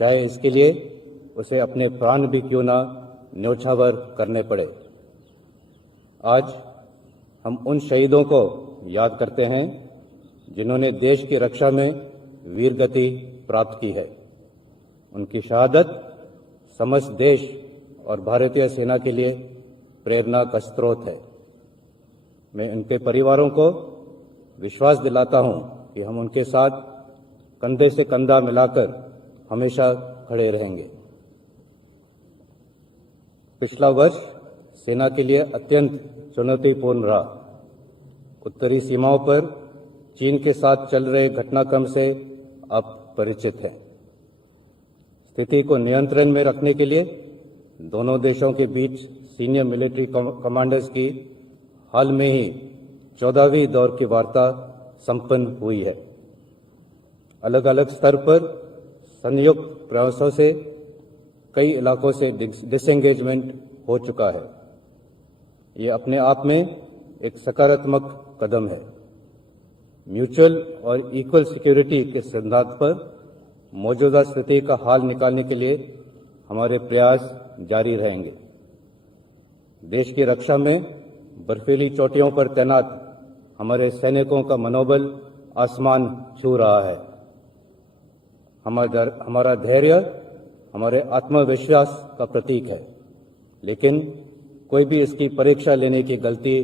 चाहे इसके लिए उसे अपने प्राण भी क्यों ना न्योछावर करने पड़े। आज हम उन शहीदों को याद करते हैं जिन्होंने देश की रक्षा में वीरगति प्राप्त की है। उनकी शहादत समस्त देश और भारतीय सेना के लिए प्रेरणा का स्रोत है। मैं उनके परिवारों को विश्वास दिलाता हूं कि हम उनके साथ कंधे से कंधा मिलाकर हमेशा खड़े रहेंगे। पिछला वर्ष सेना के लिए अत्यंत चुनौतीपूर्ण रहा। उत्तरी सीमाओं पर चीन के साथ चल रहे घटनाक्रम से आप परिचित हैं। स्थिति को नियंत्रण में रखने के लिए दोनों देशों के बीच सीनियर मिलिट्री कमांडर्स की हाल में ही 14वीं दौर की वार्ता संपन्न हुई है। अलग अलग स्तर पर संयुक्त प्रयासों से कई इलाकों से डिसएंगेजमेंट हो चुका है। ये अपने आप में एक सकारात्मक कदम है। म्यूचुअल और इक्वल सिक्योरिटी के सिद्धांत पर मौजूदा स्थिति का हल निकालने के लिए हमारे प्रयास जारी रहेंगे। देश की रक्षा में बर्फीली चोटियों पर तैनात हमारे सैनिकों का मनोबल आसमान छू रहा है। हमारा धैर्य हमारे आत्मविश्वास का प्रतीक है, लेकिन कोई भी इसकी परीक्षा लेने की गलती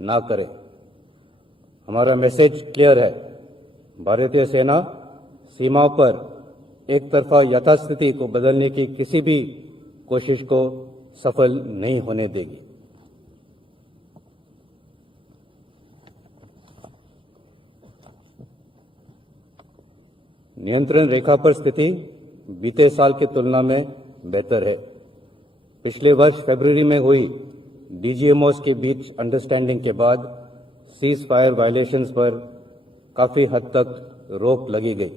ना करे। हमारा मैसेज क्लियर है। भारतीय सेना सीमाओं पर एक तरफा यथास्थिति को बदलने की किसी भी कोशिश को सफल नहीं होने देगी। नियंत्रण रेखा पर स्थिति बीते साल की तुलना में बेहतर है। पिछले वर्ष फरवरी में हुई डीजीएमओस के बीच अंडरस्टैंडिंग के बाद सीज फायर वायलेशंस पर काफी हद तक रोक लगी गई,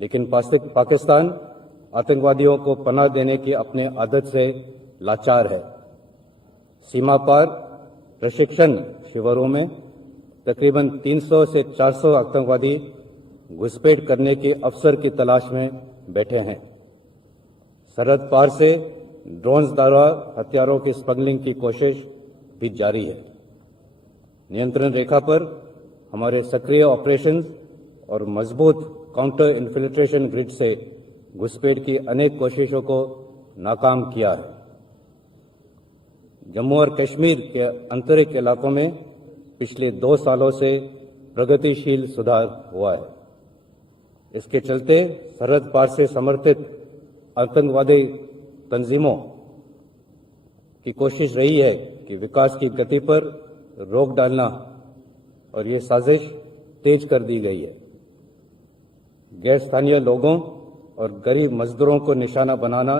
लेकिन पाकिस्तान आतंकवादियों को पनाह देने की अपनी आदत से लाचार है। सीमा पार प्रशिक्षण शिविरों में तकरीबन 300 से 400 आतंकवादी घुसपैठ करने के अवसर की तलाश में बैठे हैं। सरहद पार से ड्रोन्स द्वारा हथियारों की स्मगलिंग की कोशिश भी जारी है। नियंत्रण रेखा पर हमारे सक्रिय ऑपरेशंस और मजबूत काउंटर इन्फिल्ट्रेशन ग्रिड से घुसपैठ की अनेक कोशिशों को नाकाम किया है। जम्मू और कश्मीर के आंतरिक इलाकों में पिछले 2 सालों से प्रगतिशील सुधार हुआ है। इसके चलते सरहद पार से समर्थित आतंकवादी तंजीमों की कोशिश रही है कि विकास की गति पर रोक डालना, और ये साजिश तेज कर दी गई है। गैर स्थानीय लोगों और गरीब मजदूरों को निशाना बनाना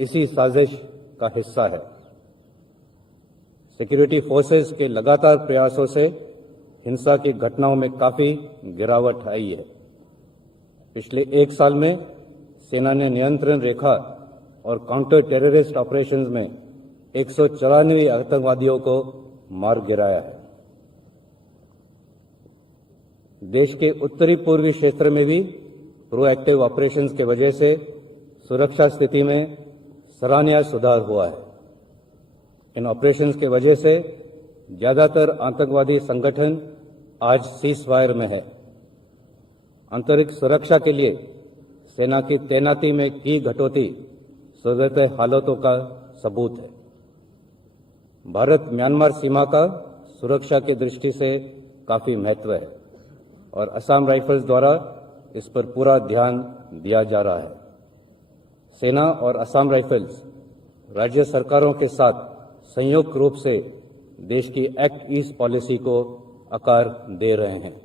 इसी साजिश का हिस्सा है। सिक्योरिटी फोर्सेस के लगातार प्रयासों से हिंसा की घटनाओं में काफी गिरावट आई है। पिछले 1 साल में सेना ने नियंत्रण रेखा और काउंटर टेररिस्ट ऑपरेशंस में 194 आतंकवादियों को मार गिराया है। देश के उत्तरी पूर्वी क्षेत्र में भी प्रोएक्टिव ऑपरेशंस के वजह से सुरक्षा स्थिति में सराहनीय सुधार हुआ है। इन ऑपरेशंस के वजह से ज्यादातर आतंकवादी संगठन आज सीज फायर में है। आंतरिक सुरक्षा के लिए सेना की तैनाती में की कटौती सूरत हालातों का सबूत है। भारत म्यांमार सीमा का सुरक्षा की दृष्टि से काफी महत्व है और असम राइफल्स द्वारा इस पर पूरा ध्यान दिया जा रहा है। सेना और असम राइफल्स राज्य सरकारों के साथ संयुक्त रूप से देश की एक्ट ईस्ट पॉलिसी को आकार दे रहे हैं।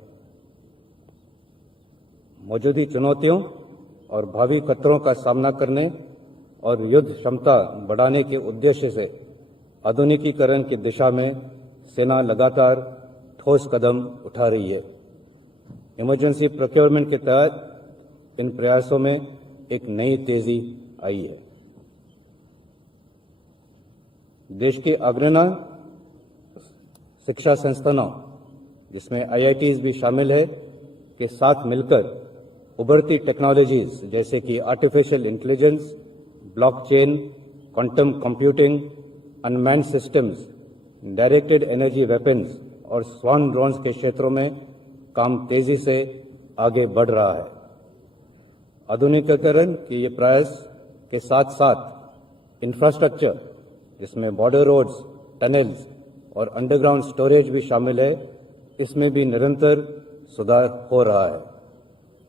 मौजूदा चुनौतियों और भावी खतरों का सामना करने और युद्ध क्षमता बढ़ाने के उद्देश्य से आधुनिकीकरण की दिशा में सेना लगातार ठोस कदम उठा रही है। इमरजेंसी प्रोक्योरमेंट के तहत इन प्रयासों में एक नई तेजी आई है। देश के अग्रणी शिक्षा संस्थानों, जिसमें IITs भी शामिल है, के साथ मिलकर उभरती टेक्नोलॉजीज जैसे कि artificial intelligence, blockchain, quantum computing, unmanned systems, directed energy weapons और स्वान ड्रोन्स के क्षेत्रों में काम तेजी से आगे बढ़ रहा है। आधुनिकीकरण के ये प्रयास के साथ साथ इंफ्रास्ट्रक्चर, जिसमें बॉर्डर रोड्स, टनल्स और अंडरग्राउंड स्टोरेज भी शामिल है, इसमें भी निरंतर सुधार हो रहा है।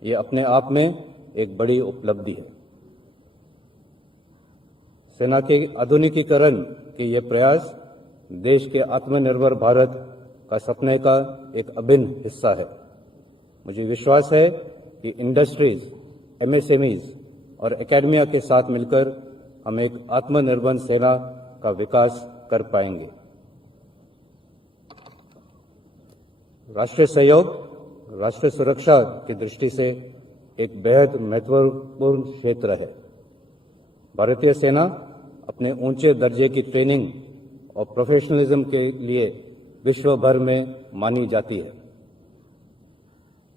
ये अपने आप में एक बड़ी उपलब्धि है। सेना के आधुनिकीकरण के ये प्रयास देश के आत्मनिर्भर भारत का सपने का एक अभिन्न हिस्सा है। मुझे विश्वास है कि इंडस्ट्रीज, एमएसएमईज और एकेडमिया के साथ मिलकर हम एक आत्मनिर्भर सेना का विकास कर पाएंगे। राष्ट्रीय सहयोग राष्ट्रीय सुरक्षा की दृष्टि से एक बेहद महत्वपूर्ण क्षेत्र है। भारतीय सेना अपने ऊंचे दर्जे की ट्रेनिंग और प्रोफेशनलिज्म के लिए विश्व भर में मानी जाती है।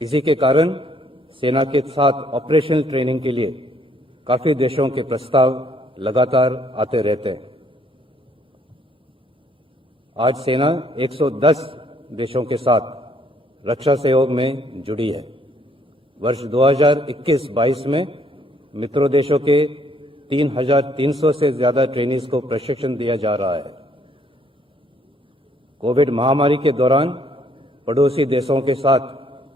इसी के कारण सेना के साथ ऑपरेशनल ट्रेनिंग के लिए काफी देशों के प्रस्ताव लगातार आते रहते हैं। आज सेना 110 देशों के साथ रक्षा सहयोग में जुड़ी है। वर्ष 2021-22 में मित्रों देशों के 3,300 से ज्यादा ट्रेनीज को प्रशिक्षण दिया जा रहा है। कोविड महामारी के दौरान पड़ोसी देशों के साथ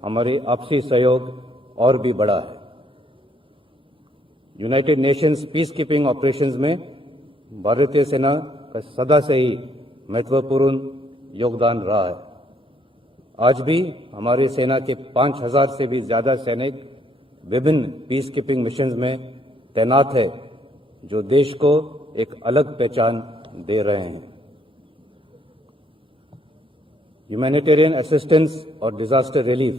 हमारी आपसी सहयोग और भी बढ़ा है। United Nations peace keeping operations में भारतीय सेना का सदा से ही महत्वपूर्ण योगदान रहा है। आज भी हमारी सेना के 5,000 से भी ज्यादा सैनिक विभिन्न पीस कीपिंग मिशंस में तैनात है, जो देश को एक अलग पहचान दे रहे हैं। ह्यूमैनिटेरियन असिस्टेंस और डिजास्टर रिलीफ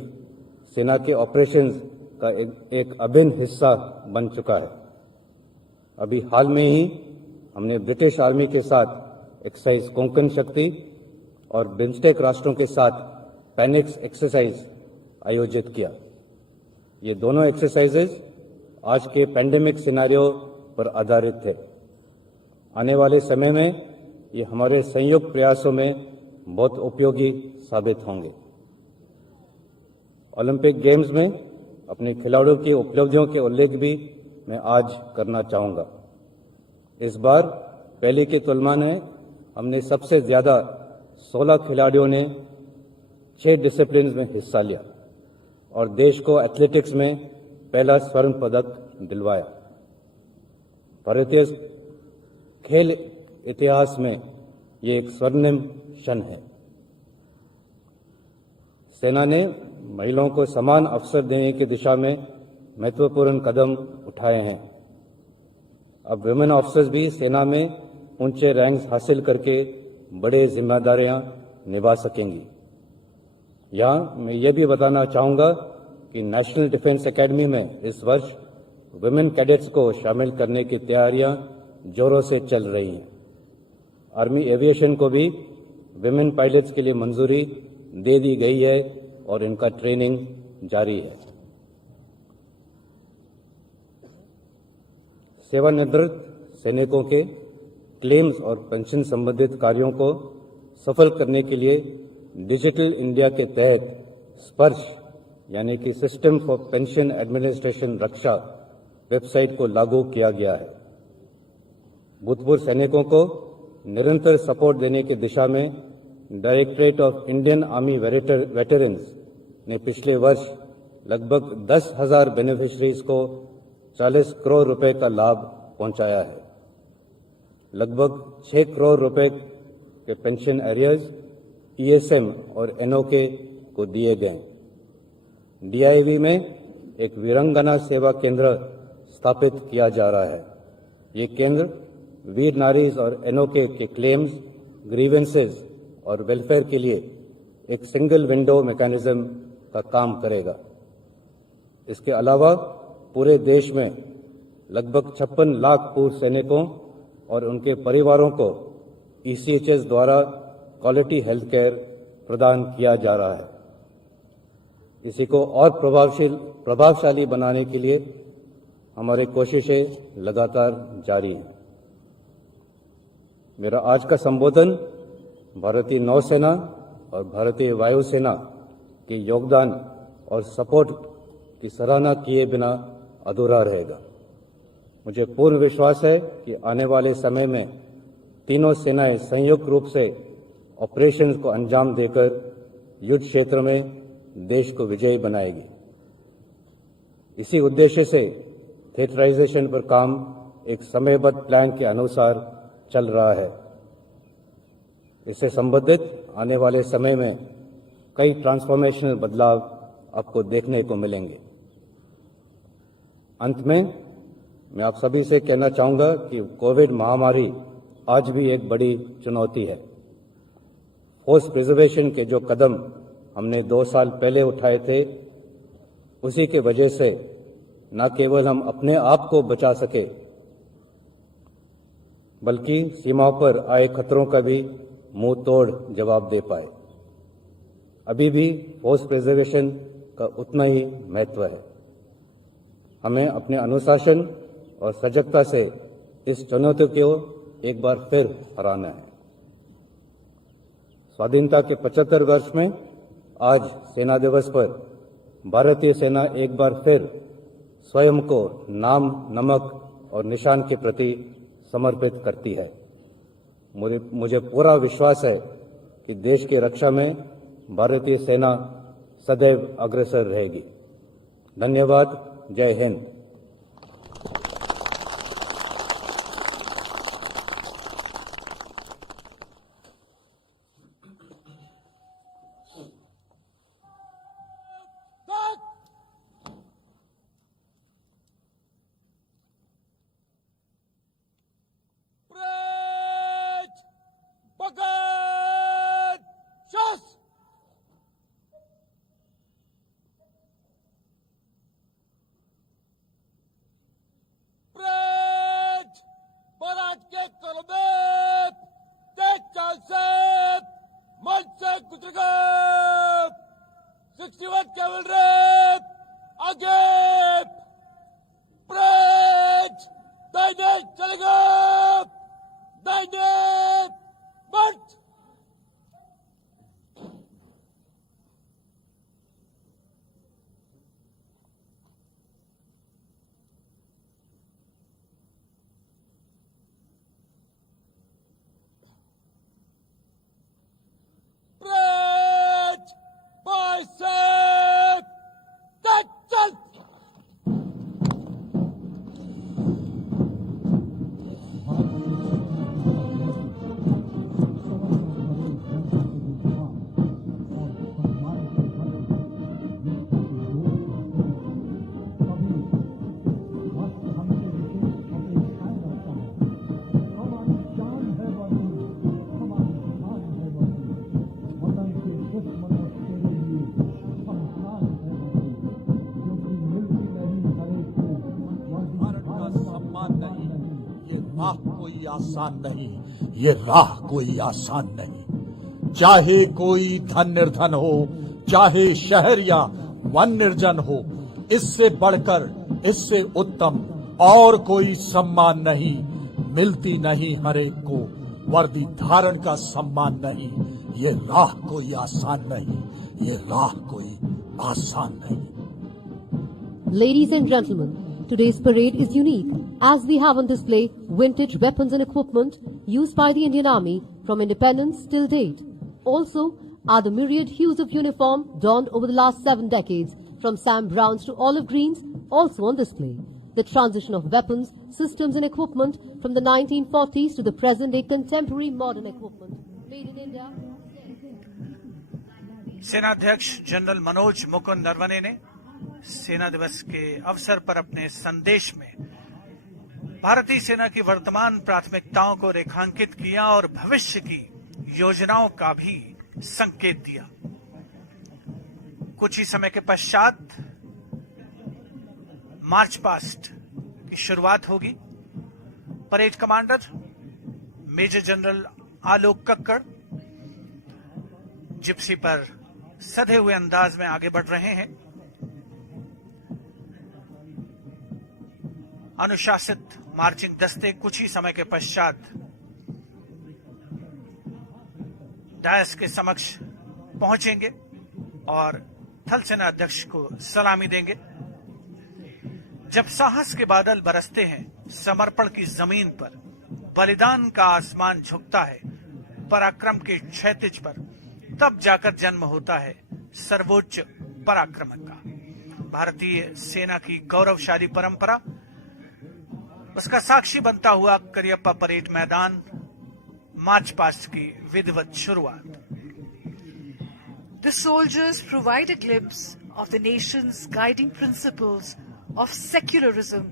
सेना के ऑपरेशंस का एक अभिन्न हिस्सा बन चुका है। अभी हाल में ही हमने ब्रिटिश आर्मी के साथ एक्सरसाइज कोंकण शक्ति और बिम्स्टेक राष्ट्रों के साथ पैनिक्स एक्सरसाइज आयोजित किया। ये दोनों एक्सरसाइजेज आज के पैंडेमिक सिनेरियो पर आधारित थे। आने वाले समय में ये हमारे संयुक्त प्रयासों में बहुत उपयोगी साबित होंगे। ओलंपिक गेम्स में अपने खिलाड़ियों की उपलब्धियों के उल्लेख भी मैं आज करना चाहूंगा। इस बार पहले की तुलना में हमने सबसे ज्यादा 16 खिलाड़ियों ने 6 डिसिप्लिन में हिस्सा लिया और देश को एथलेटिक्स में पहला स्वर्ण पदक दिलवाया। भारतीय खेल इतिहास में ये एक स्वर्णिम क्षण है। सेना ने महिलाओं को समान अवसर देने की दिशा में महत्वपूर्ण कदम उठाए हैं। अब वुमेन ऑफिसर्स भी सेना में ऊंचे रैंक्स हासिल करके बड़े जिम्मेदारियां निभा सकेंगी। यहाँ मैं ये भी बताना चाहूंगा कि नेशनल डिफेंस एकेडमी में इस वर्ष वुमेन कैडेट्स को शामिल करने की तैयारियां जोरों से चल रही हैं। आर्मी एविएशन को भी वुमेन पायलट्स के लिए मंजूरी दे दी गई है और इनका ट्रेनिंग जारी है। सेवानिवृत्त सैनिकों के क्लेम्स और पेंशन संबंधित कार्यों को सफल करने के लिए डिजिटल इंडिया के तहत स्पर्श यानी कि system for pension administration Raksha website को लागू किया गया है। भूतपूर्व सैनिकों को निरंतर सपोर्ट देने की दिशा में directorate of Indian army veterans ने पिछले वर्ष लगभग 10,000 बेनिफिशरीज को 40 करोड़ रुपए का लाभ पहुंचाया है। लगभग 6 करोड़ रुपए के पेंशन एरियर्स ईएसएम और एनओके को दिए गए। डीआईवी में एक वीरांगना सेवा केंद्र स्थापित किया जा रहा है। ये केंद्र वीर नारीज और एनओके के क्लेम्स, ग्रीवेंसेस और वेलफेयर के लिए एक सिंगल विंडो मैकेनिज्म का काम करेगा। इसके अलावा पूरे देश में लगभग 56 लाख पूर्व सैनिकों और उनके परिवारों को ईसीएचएस द्वारा क्वालिटी हेल्थ केयर प्रदान किया जा रहा है। इसी को और प्रभावशाली बनाने के लिए हमारी कोशिशें लगातार जारी हैं। मेरा आज का संबोधन भारतीय नौसेना और भारतीय वायुसेना के योगदान और सपोर्ट की सराहना किए बिना अधूरा रहेगा। मुझे पूर्ण विश्वास है कि आने वाले समय में तीनों सेनाएं संयुक्त रूप से ऑपरेशंस को अंजाम देकर युद्ध क्षेत्र में देश को विजयी बनाएगी। इसी उद्देश्य से थिएटराइजेशन पर काम एक समयबद्ध प्लान के अनुसार चल रहा है। इससे संबंधित आने वाले समय में कई ट्रांसफॉर्मेशनल बदलाव आपको देखने को मिलेंगे। अंत में मैं आप सभी से कहना चाहूंगा कि कोविड महामारी आज भी एक बड़ी चुनौती है। फोर्स प्रिजर्वेशन के जो कदम हमने 2 साल पहले उठाए थे, उसी के वजह से न केवल हम अपने आप को बचा सके, बल्कि सीमाओं पर आए खतरों का भी मुंह तोड़ जवाब दे पाए। अभी भी फोर्स प्रिजर्वेशन का उतना ही महत्व है। हमें अपने अनुशासन और सजगता से इस चुनौती को एक बार फिर हराना है। स्वाधीनता के 75 वर्ष में आज सेना दिवस पर भारतीय सेना एक बार फिर स्वयं को नाम, नमक और निशान के प्रति समर्पित करती है। मुझे पूरा विश्वास है कि देश की रक्षा में भारतीय सेना सदैव अग्रसर रहेगी। धन्यवाद। जय हिंद। आसान नहीं, ये राह कोई आसान नहीं। चाहे कोई धन निर्धन हो, चाहे शहर या वन निर्जन हो, इससे बढ़कर, इससे उत्तम और कोई सम्मान नहीं। मिलती नहीं हर एक को वर्दी धारण का सम्मान नहीं। ये राह कोई आसान नहीं, ये राह कोई आसान नहीं। Ladies and gentlemen, today's parade is unique as we have on display vintage weapons and equipment used by the Indian Army from independence till date. Also are the myriad hues of uniform donned over the last 7 decades, from Sam Browns to olive greens, also on display. The transition of weapons, systems and equipment from the 1940s to the present day contemporary modern equipment made in India. सेनाध्यक्ष general Manoj Mukund Naravane ने सेना दिवस के अवसर पर अपने संदेश में भारतीय सेना की वर्तमान प्राथमिकताओं को रेखांकित किया और भविष्य की योजनाओं का भी संकेत दिया। कुछ ही समय के पश्चात मार्च पास्ट की शुरुआत होगी। Parade commander major general Alok Kakkar Gypsy पर सधे हुए अंदाज में आगे बढ़ रहे हैं। अनुशासित मार्चिंग दस्ते कुछ ही समय के पश्चात डायस के समक्ष पहुंचेंगे और थल सेना अध्यक्ष को सलामी देंगे। जब साहस के बादल बरसते हैं, समर्पण की जमीन पर बलिदान का आसमान झुकता है, पराक्रम के क्षैतिज पर, तब जाकर जन्म होता है सर्वोच्च पराक्रम का। भारतीय सेना की गौरवशाली परंपरा, उसका साक्षी बनता हुआ करियप्पा परेड मैदान, मार्च पास्ट की विधिवत शुरुआत। The soldiers provide a glimpse of the nation's guiding principles of secularism,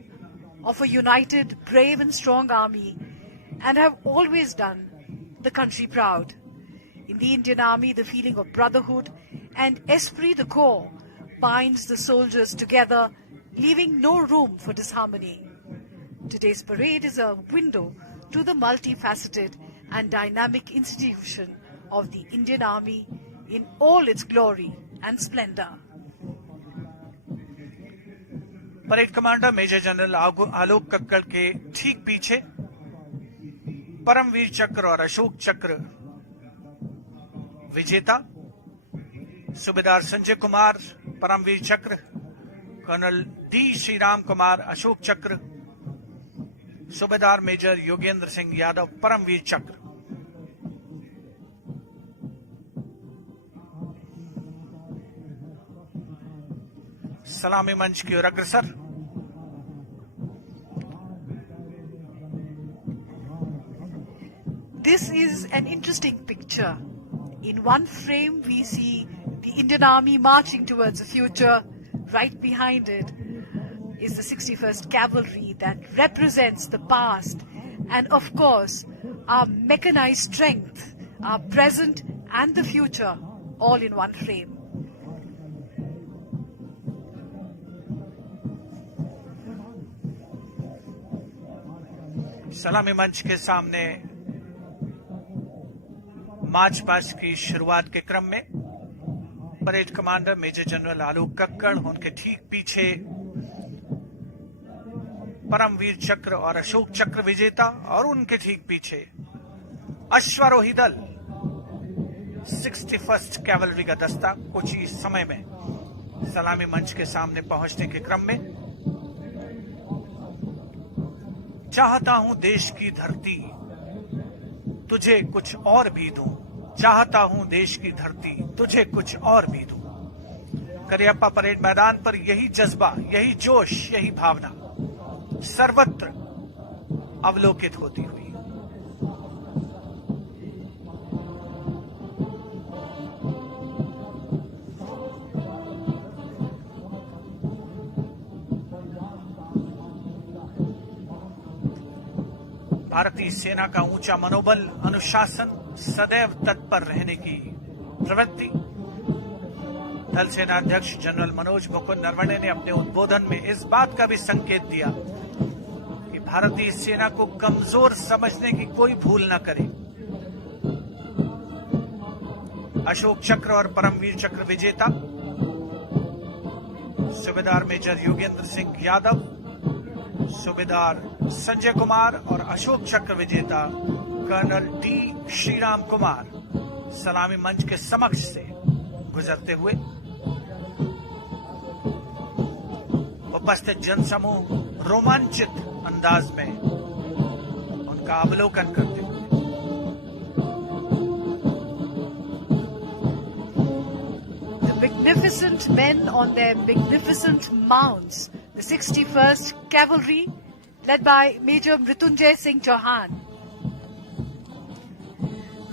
of a united, brave and strong army, and have always done the country proud. In the Indian Army, the feeling of brotherhood and esprit de corps binds the soldiers together, leaving no room for disharmony. Today's parade is a window to the multifaceted and dynamic institution of the Indian Army in all its glory and splendor. Parade commander major general Alok Kakkar के ठीक पीछे परमवीर चक्र और अशोक चक्र विजेता सूबेदार संजय कुमार परमवीर चक्र, colonel D Shriram Kumar Ashok चक्र, सूबेदार मेजर योगेंद्र सिंह यादव परमवीर चक्र। सलामी मंच की ओर अग्रसर। This is an interesting picture. In one frame, we see the Indian Army marching towards the future. Right behind it is the 61st Cavalry that represents the past and, of course, our mechanized strength, our present and the future, all in one frame. सलामी मंच के सामने march past की शुरुआत के क्रम में parade commander major general Alok Kakkar, उनके ठीक पीछे परमवीर चक्र और अशोक चक्र विजेता, और उनके ठीक पीछे अश्वारोही दल 61st कैवलरी का दस्ता कुछ ही समय में सलामी मंच के सामने पहुंचने के क्रम में। चाहता हूं देश की धरती तुझे कुछ और भी दूं, चाहता हूं देश की धरती तुझे कुछ और भी दूं। करियप्पा परेड मैदान पर यही जज्बा, यही जोश, यही भावना सर्वत्र अवलोकित होती हुई। भारतीय सेना का ऊंचा मनोबल, अनुशासन, सदैव तत्पर रहने की प्रवृत्ति। थल सेना अध्यक्ष जनरल मनोज मुकुंद नरवणे ने अपने उद्बोधन में इस बात का भी संकेत दिया कि भारतीय सेना को कमजोर समझने की कोई भूल न करे। अशोक चक्र और परमवीर चक्र विजेता सूबेदार मेजर योगेंद्र सिंह यादव, सूबेदार संजय कुमार और अशोक चक्र विजेता कर्नल डी श्रीराम कुमार सलामी मंच के समक्ष से गुजरते हुए उपस्थित जनसमूह रोमांचित अंदाज में उनका अवलोकन करते हुए The magnificent men on their magnificent mounts, the 61st Cavalry, led by Major Mrityunjay Singh Chauhan.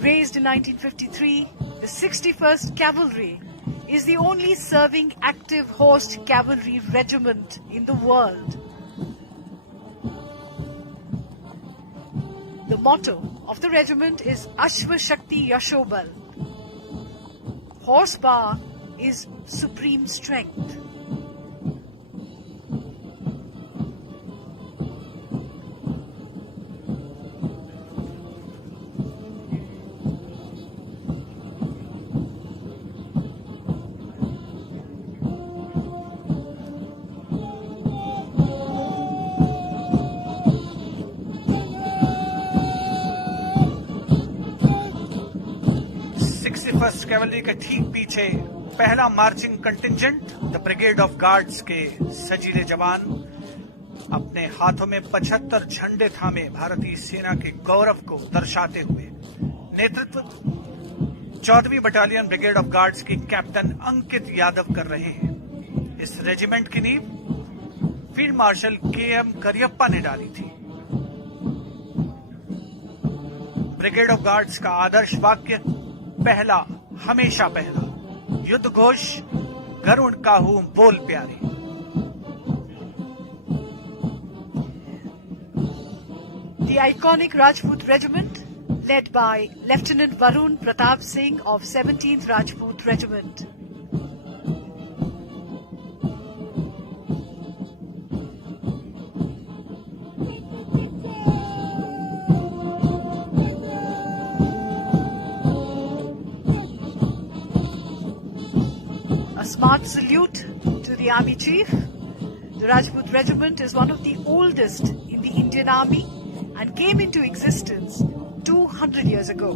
Raised in 1953, the 61st Cavalry is the only serving active horsed cavalry regiment in the world. The motto of the regiment is Ashva Shakti Yashobal. Horsepower is supreme strength. 31st cavalry के ठीक पीछे पहला marching contingent the brigade of guards के सजीले जवान अपने हाथों में 75 झंडे थामे भारतीय सेना के गौरव को दर्शाते हुए नेतृत्व 14वीं बटालियन ब्रिगेड ऑफ गार्ड्स की कैप्टन अंकित यादव कर रहे हैं। इस रेजिमेंट की नींव फील्ड मार्शल के.एम. करियप्पा ने डाली थी। ब्रिगेड ऑफ गार्ड्स का आदर्श वाक्य पहला हमेशा पहला, युद्ध घोष गरुड़ काहू बोल प्यारे। The iconic Rajput Regiment, led by Lieutenant Varun Pratap Singh of 17th Rajput Regiment. A smart salute to the Army Chief. The Rajput Regiment is one of the oldest in the Indian Army and came into existence 200 years ago.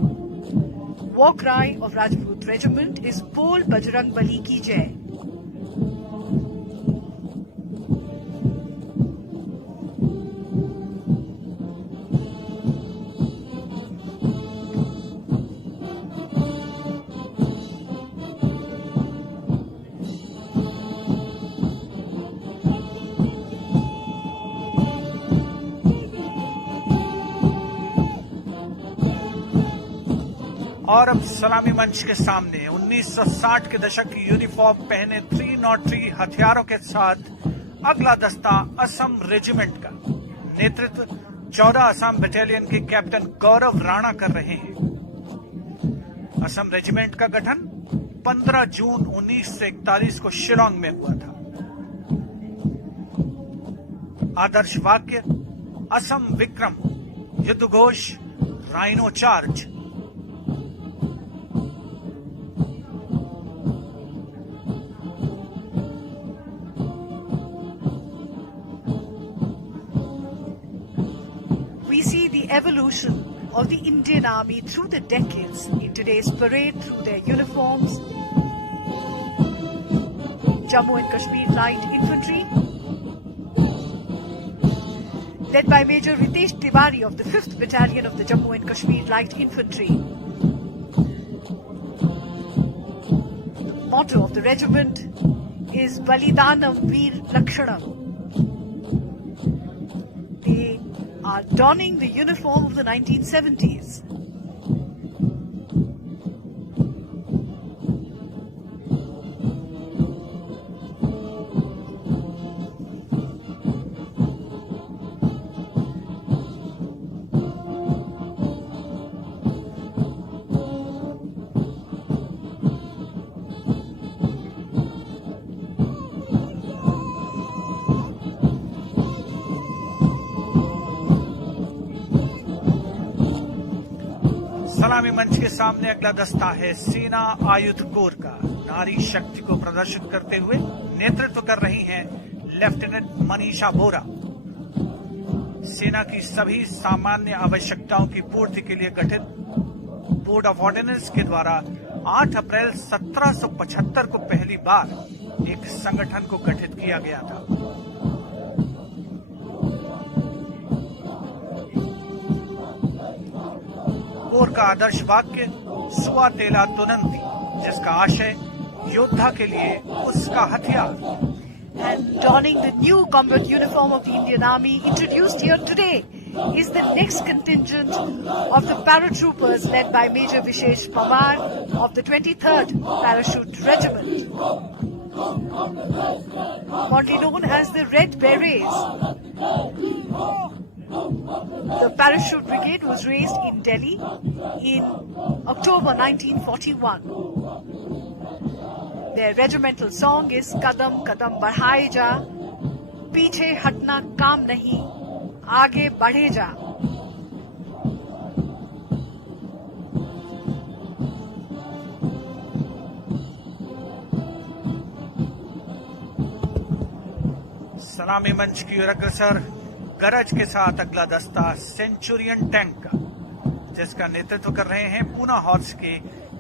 War cry of Rajput Regiment is Bol Bajrang Bali Ki Jai. और अब सलामी मंच के सामने 1960 के दशक की uniform पहने 303 हथियारों के साथ अगला दस्ता असम रेजिमेंट का नेतृत्व 14 असम बटालियन के कैप्टन गौरव राणा कर रहे हैं। असम रेजिमेंट का गठन 15 जून 1941 को शिलोंग में हुआ था। आदर्श वाक्य असम विक्रम, युद्ध Ghosh rhino charge. We see the evolution of the Indian Army through the decades in today's parade through their uniforms. Jammu and Kashmir Light Infantry, led by Major Ritesh Tiwari of the 5th Battalion of the Jammu and Kashmir Light Infantry. The motto of the regiment is Balidanam Veer Lakshanam. They are donning the uniform of the 1970s. सलामी मंच के सामने अगला दस्ता है सेना आयुध core का। नारी शक्ति को प्रदर्शित करते हुए नेतृत्व कर रही हैं लेफ्टिनेंट मनीषा बोरा। सेना की सभी सामान्य आवश्यकताओं की पूर्ति के लिए गठित बोर्ड ऑफ ऑर्डिनेंस के द्वारा 8 अप्रैल 1775 को पहली बार एक संगठन को गठित किया गया था। कोर का आदर्श वाक्य सुआ तेला तुनंती, जिसका आशय योद्धा के लिए उसका हथियार। And donning the new combat uniform of the Indian Army introduced here today is the next contingent of the paratroopers led by Major Vishesh Pawar of the 23rd Parachute Regiment. Fondly known as the Red Berets, the Parachute Brigade was raised in Delhi in October 1941. Their regimental song is Kadam Kadam Badhaye Ja, Piche Hatna Kaam Nahi, Aage Badhe Ja. सलामी मंच की ओर अग्रसर गरज के साथ अगला दस्ता Centurion tank का, जिसका नेतृत्व कर रहे हैं पूना हॉर्स के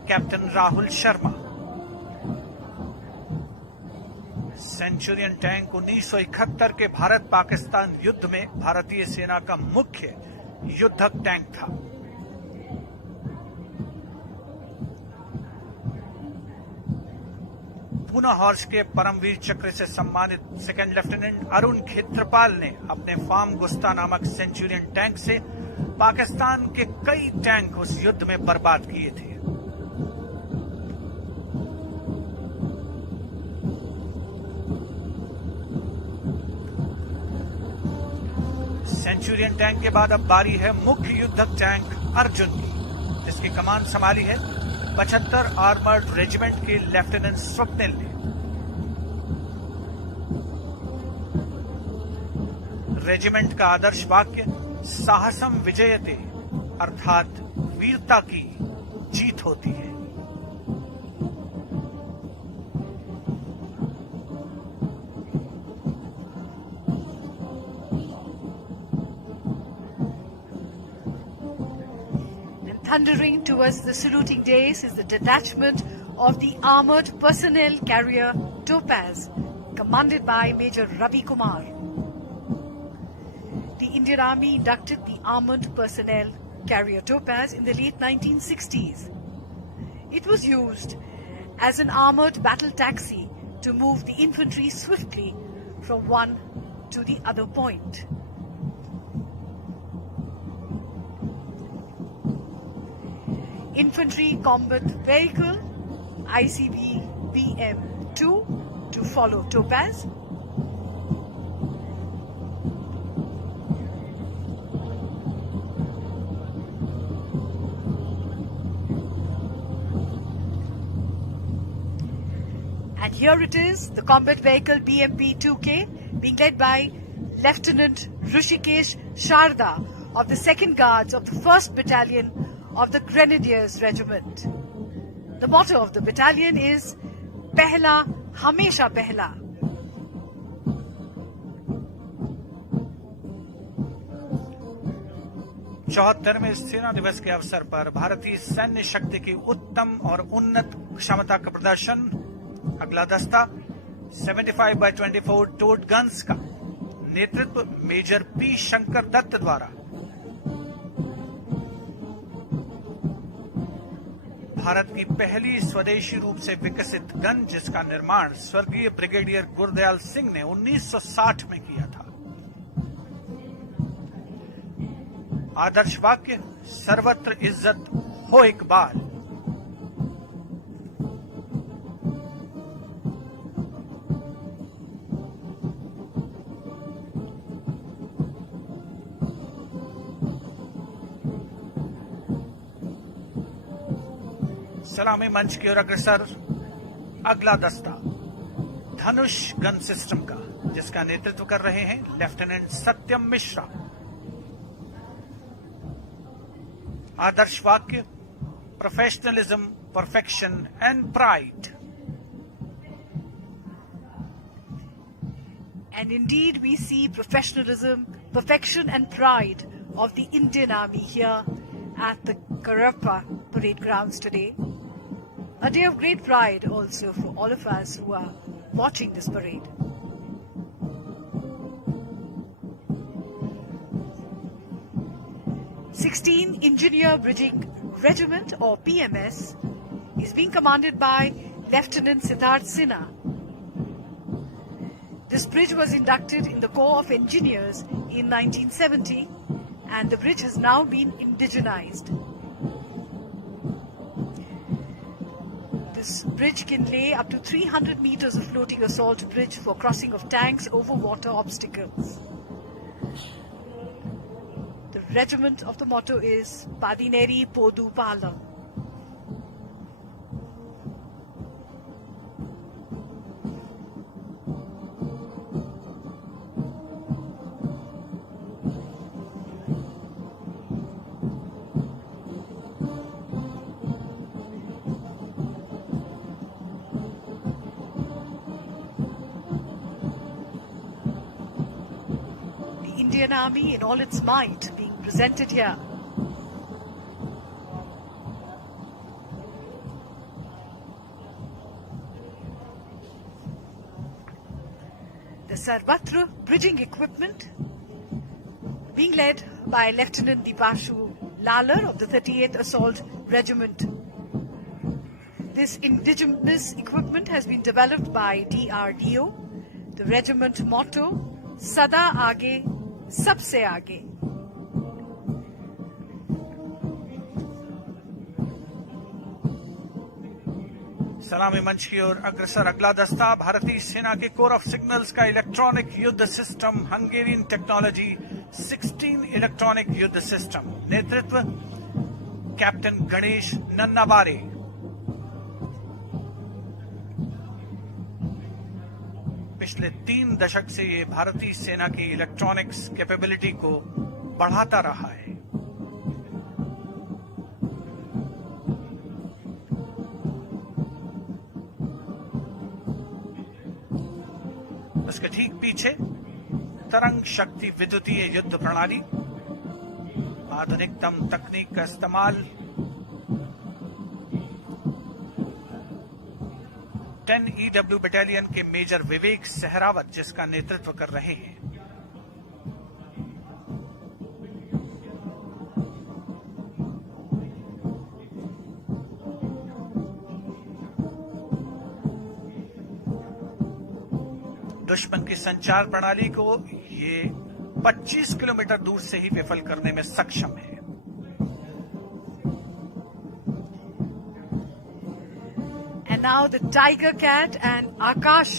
captain Rahul Sharma. Centurion tank 1971 के भारत पाकिस्तान युद्ध में भारतीय सेना का मुख्य युद्धक टैंक था। पूना हॉर्स के परमवीर चक्र से सम्मानित सेकंड लेफ्टिनेंट अरुण खेत्रपाल ने अपने फार्म गुस्ता नामक सेंचुरियन टैंक से पाकिस्तान के कई टैंक उस युद्ध में बर्बाद किए थे। सेंचुरियन टैंक के बाद अब बारी है मुख्य युद्धक टैंक अर्जुन की, जिसकी कमान संभाली है 75 आर्मर्ड रेजिमेंट के लेफ्टिनेंट स्वप्निल ने। रेजिमेंट का आदर्श वाक्य साहसम विजयते, अर्थात वीरता की जीत होती है। Thundering towards the saluting dais is the detachment of the armored personnel carrier Topaz, commanded by Major Ravi Kumar. The Indian Army inducted the armored personnel carrier Topaz in the late 1960s. It was used as an armored battle taxi to move the infantry swiftly from one to the other point. Infantry Combat Vehicle ICV BM-2 to follow Topaz. And here it is, the combat vehicle BMP-2K being led by Lieutenant Rishikesh Sharda of the 2nd Guards of the 1st Battalion of the Grenadiers Regiment. The motto of the battalion is Pehla Hamesha Pehla. चौहत्तरवें सेना दिवस के अवसर पर भारतीय सैन्य शक्ति की उत्तम और उन्नत क्षमता का प्रदर्शन अगला दस्ता 75x24 टोड गन्स का नेतृत्व मेजर पी शंकर दत्त द्वारा भारत की पहली स्वदेशी रूप से विकसित गन, जिसका निर्माण स्वर्गीय ब्रिगेडियर गुरदयाल सिंह ने 1960 में किया था। आदर्श वाक्य सर्वत्र इज्जत हो इकबाल। सलामी मंच की ओर अग्रसर अगला दस्ता धनुष गन सिस्टम का, जिसका नेतृत्व कर रहे हैं लेफ्टिनेंट सत्यम मिश्रा। आदर्श वाक्य professionalism, perfection and pride. And indeed we see professionalism, perfection and pride of the Indian Army here at the Karappa Parade Grounds today. A day of great pride also for all of us who are watching this parade. (16) Engineer Bridging Regiment or PMS is being commanded by Lieutenant Siddharth Sinha. This bridge was inducted in the Corps of Engineers in 1970 and the bridge has now been indigenized. This bridge can lay up to 300 meters of floating assault bridge for crossing of tanks over water obstacles. The regiment of the motto is Padineri Podu Palam. Indian Army in all its might being presented here. Sarvatra bridging equipment, being led by Lieutenant Dipashu Lalar of the 38th Assault Regiment. This indigenous equipment has been developed by DRDO. The regiment motto, Sada Aage, Sabse Aage. सलामी मंच की ओर अग्रसर अगला दस्ता भारतीय सेना के core of signals का इलेक्ट्रॉनिक युद्ध सिस्टम हंगेरियन टेक्नोलॉजी 16 इलेक्ट्रॉनिक युद्ध सिस्टम, नेतृत्व कैप्टन गणेश नन्नावारे। पिछले 3 दशक से ये भारतीय सेना की इलेक्ट्रॉनिक्स कैपेबिलिटी को बढ़ाता रहा है। उसके ठीक पीछे तरंग शक्ति विद्युतीय युद्ध प्रणाली, आधुनिकतम तकनीक का इस्तेमाल, 10 EW बटालियन के मेजर विवेक सहरावत जिसका नेतृत्व कर रहे हैं। दुश्मन की संचार प्रणाली को ये 25 किलोमीटर दूर से ही विफल करने में सक्षम है। And now the Tiger Cat and Akash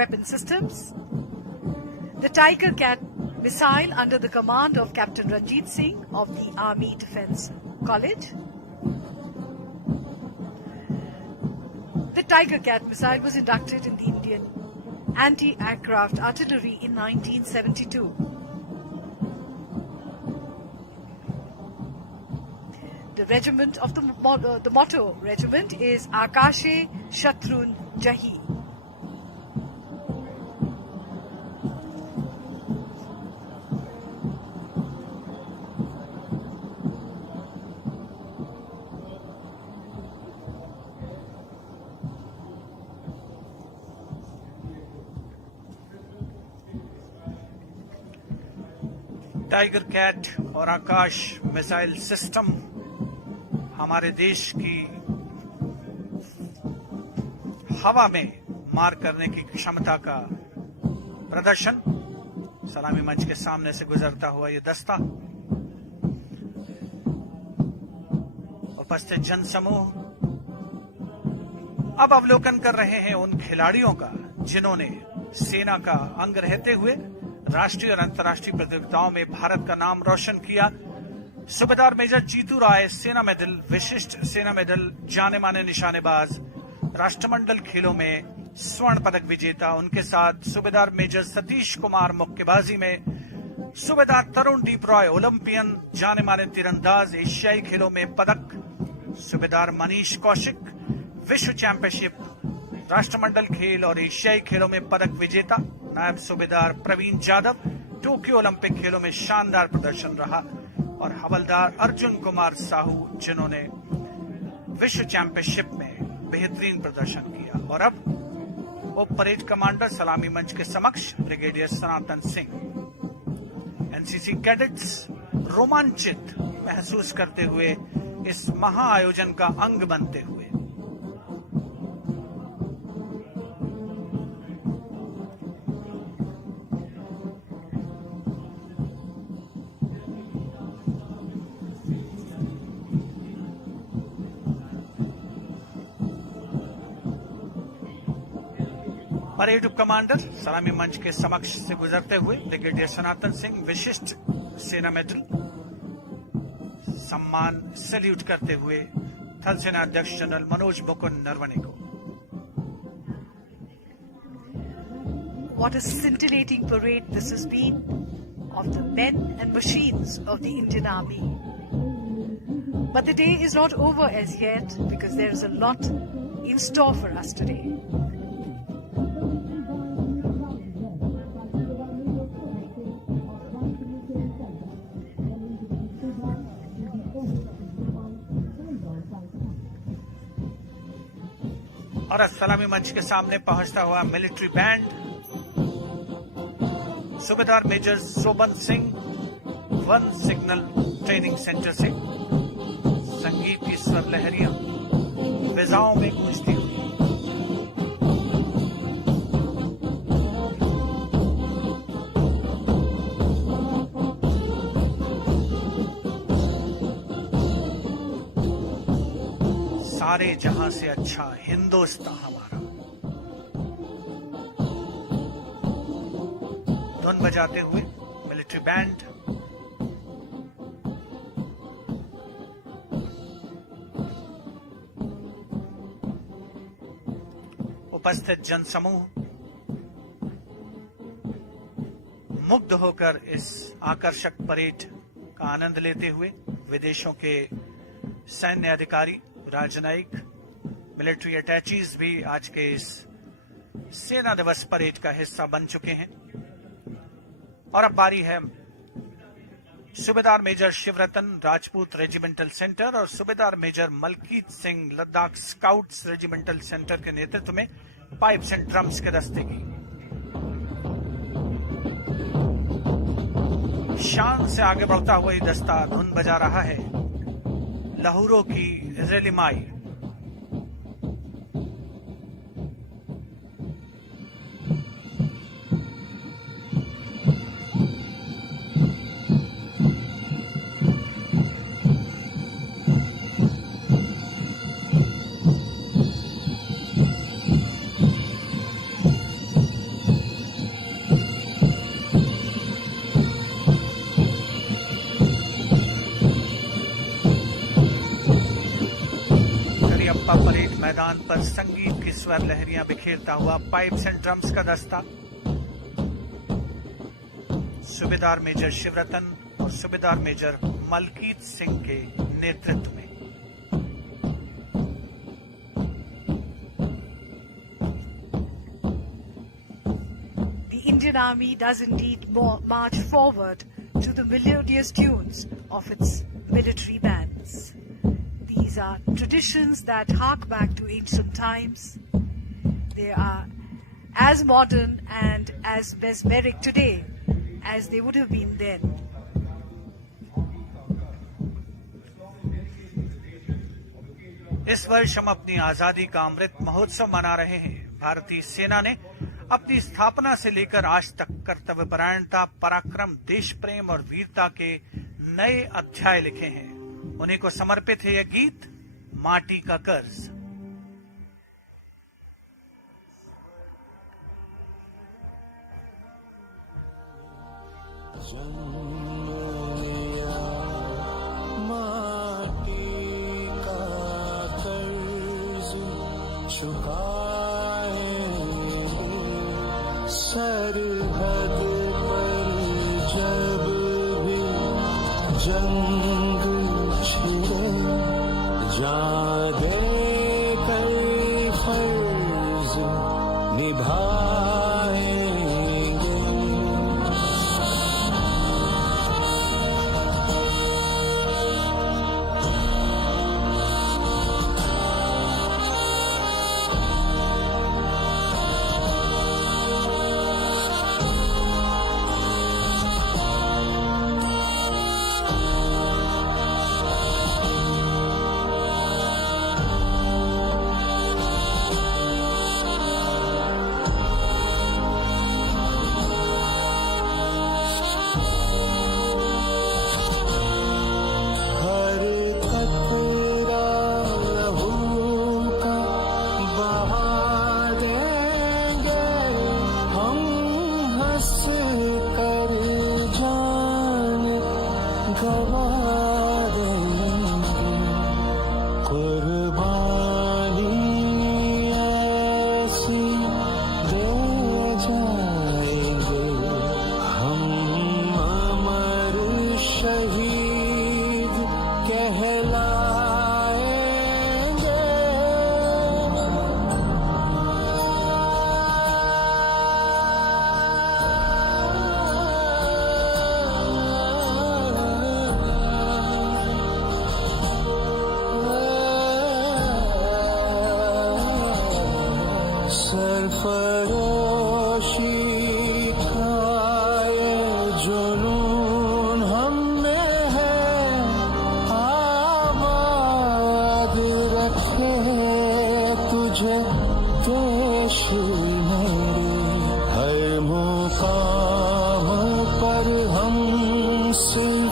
weapon systems. The Tiger Cat missile under the command of Captain Ranjit Singh of the Army Defence College. The Tiger Cat missile was inducted in the Indian anti-aircraft artillery in 1972. The regiment of the motto regiment is Akashe Shatrun Jahi. Tiger cat और Akash missile system हमारे देश की हवा में मार करने की क्षमता का प्रदर्शन। सलामी मंच के सामने से गुजरता हुआ ये दस्ता, उपस्थित जनसमूह अब अवलोकन कर रहे हैं उन खिलाड़ियों का जिन्होंने सेना का अंग रहते हुए राष्ट्रीय और अंतर्राष्ट्रीय प्रतियोगिताओं में भारत का नाम रोशन किया। सूबेदार मेजर जीतू राय सेना मेडल, विशिष्ट सेना मेडल, जाने माने निशानेबाज, राष्ट्रमंडल खेलों में स्वर्ण पदक विजेता। उनके साथ सूबेदार मेजर सतीश कुमार मुक्केबाजी में, सूबेदार तरुण दीप रॉय ओलंपियन, जाने माने तीरंदाज, एशियाई खेलों में पदक, सूबेदार मनीष कौशिक विश्व चैंपियनशिप, राष्ट्रमंडल खेल और एशियाई खेलों में पदक विजेता। नायब सूबेदार प्रवीण जाधव टोक्यो ओलंपिक खेलों में शानदार प्रदर्शन रहा, और हवलदार अर्जुन कुमार साहू जिन्होंने विश्व चैंपियनशिप में बेहतरीन प्रदर्शन किया। और अब उप परेड कमांडर सलामी मंच के समक्ष ब्रिगेडियर सनातन सिंह। एनसीसी कैडेट्स रोमांचित महसूस करते हुए इस महा आयोजन का अंग बनते हुए। परेड उप कमांडर सलामी मंच के समक्ष से गुजरते हुए ब्रिगेडियर सनातन सिंह विशिष्ट सेना मेडल सम्मान सैल्यूट करते हुए थल सेना अध्यक्ष जनरल मनोज मुकुंद नरवणे को। What a scintillating parade this has been of the men and machines of the Indian Army. But the day is not over as yet because there is a lot in store for us today. और सलामी मंच के सामने पहुंचता हुआ military band subedar major Soban Singh one signal training centre से संगीत की स्वर लहरियां फिजाओं में गूंजती हुई सारे जहां से अच्छा हिंदुस्तान हमारा धुन बजाते हुए मिलिट्री बैंड उपस्थित जनसमूह मुग्ध होकर इस आकर्षक परेड का आनंद लेते हुए विदेशों के सैन्य अधिकारी, राजनयिक, मिलिट्री अटैचीज भी आज के इस सेना दिवस परेड का हिस्सा बन चुके हैं। और अब बारी है सूबेदार major Shivratan Rajput regimental centre और सूबेदार major Malkit Singh Ladakh scouts regimental centre के नेतृत्व में पाइप्स एंड ड्रम्स के दस्ते की। शान से आगे बढ़ता हुआ ये दस्ता धुन बजा रहा है लहूरों की रेलिमाई। परेड मैदान पर संगीत की स्वर लहरियां बिखेरता हुआ पाइप्स एंड ड्रम्स का दस्ता सूबेदार मेजर शिवरतन और सूबेदार मेजर मलकीत सिंह के नेतृत्व में। The Indian Army does indeed march forward to the melodious tunes of its military bands. These are traditions that hark back to ancient times. They are as modern and as mesmeric today as they would have been then. इस वर्ष हम अपनी आजादी का अमृत महोत्सव मना रहे हैं। भारतीय सेना ने अपनी स्थापना से लेकर आज तक कर्तव्यपरायणता, पराक्रम, देश प्रेम और वीरता के नए अध्याय लिखे हैं। उन्हीं को समर्पित है यह गीत माटी का कर्ज। माटी का कर्ज चुकाएंगे सरहद पर जब भी जंग छिड़े जागे कई फर्ज निभाएंगे।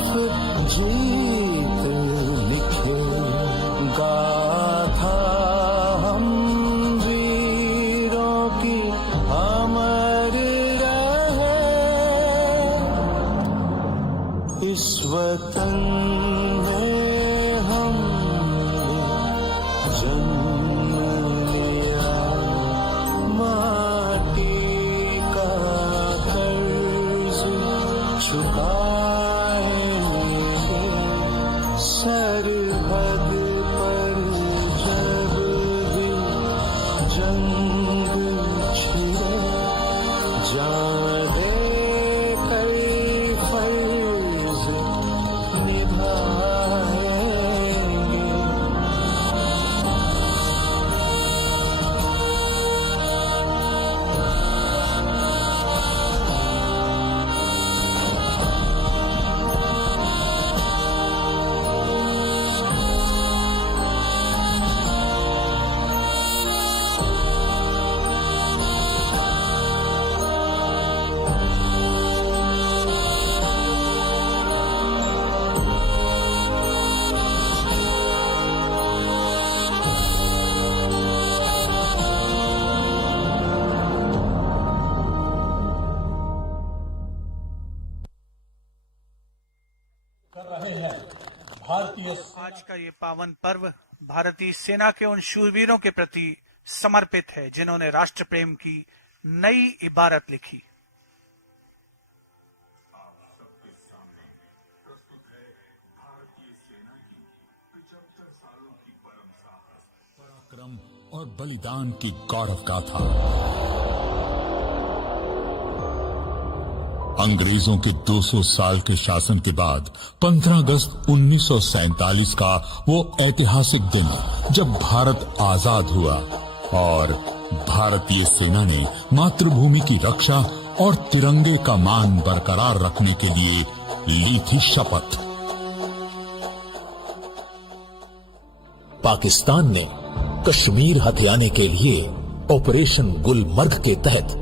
सिर्फ जीत लिखे गाथा हम वीरों की अमर रहे इस वतन में हम जन्म लिया माटी का कर्ज चुकाएंगे सरहद पर जब भी जंग छिड़े जाने कई फर्ज निभाएंगे आज का ये पावन पर्व भारतीय सेना के उन शूरवीरों के प्रति समर्पित है जिन्होंने राष्ट्र प्रेम की नई इबारत लिखी। पराक्रम और बलिदान की गौरव गाथा। अंग्रेजों के 200 साल के शासन के बाद 15 अगस्त 1947 का वो ऐतिहासिक दिन जब भारत आजाद हुआ और भारतीय सेना ने मातृभूमि की रक्षा और तिरंगे का मान बरकरार रखने के लिए ली थी शपथ। पाकिस्तान ने कश्मीर हथियाने के लिए ऑपरेशन गुलमर्ग के तहत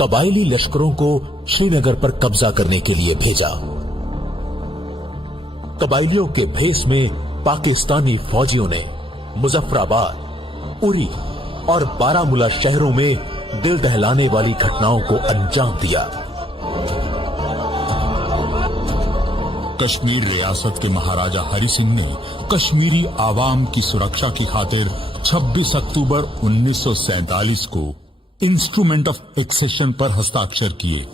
कबायली लश्करों को श्रीनगर पर कब्जा करने के लिए भेजा। कबायलियों के भेष में पाकिस्तानी फौजियों ने मुजफ्फराबाद, उरी और बारामूला शहरों में दिल दहलाने वाली घटनाओं को अंजाम दिया। कश्मीर रियासत के महाराजा हरि सिंह ने कश्मीरी आवाम की सुरक्षा की खातिर 26 अक्टूबर 1947 को इंस्ट्रूमेंट ऑफ एक्सेशन पर हस्ताक्षर किए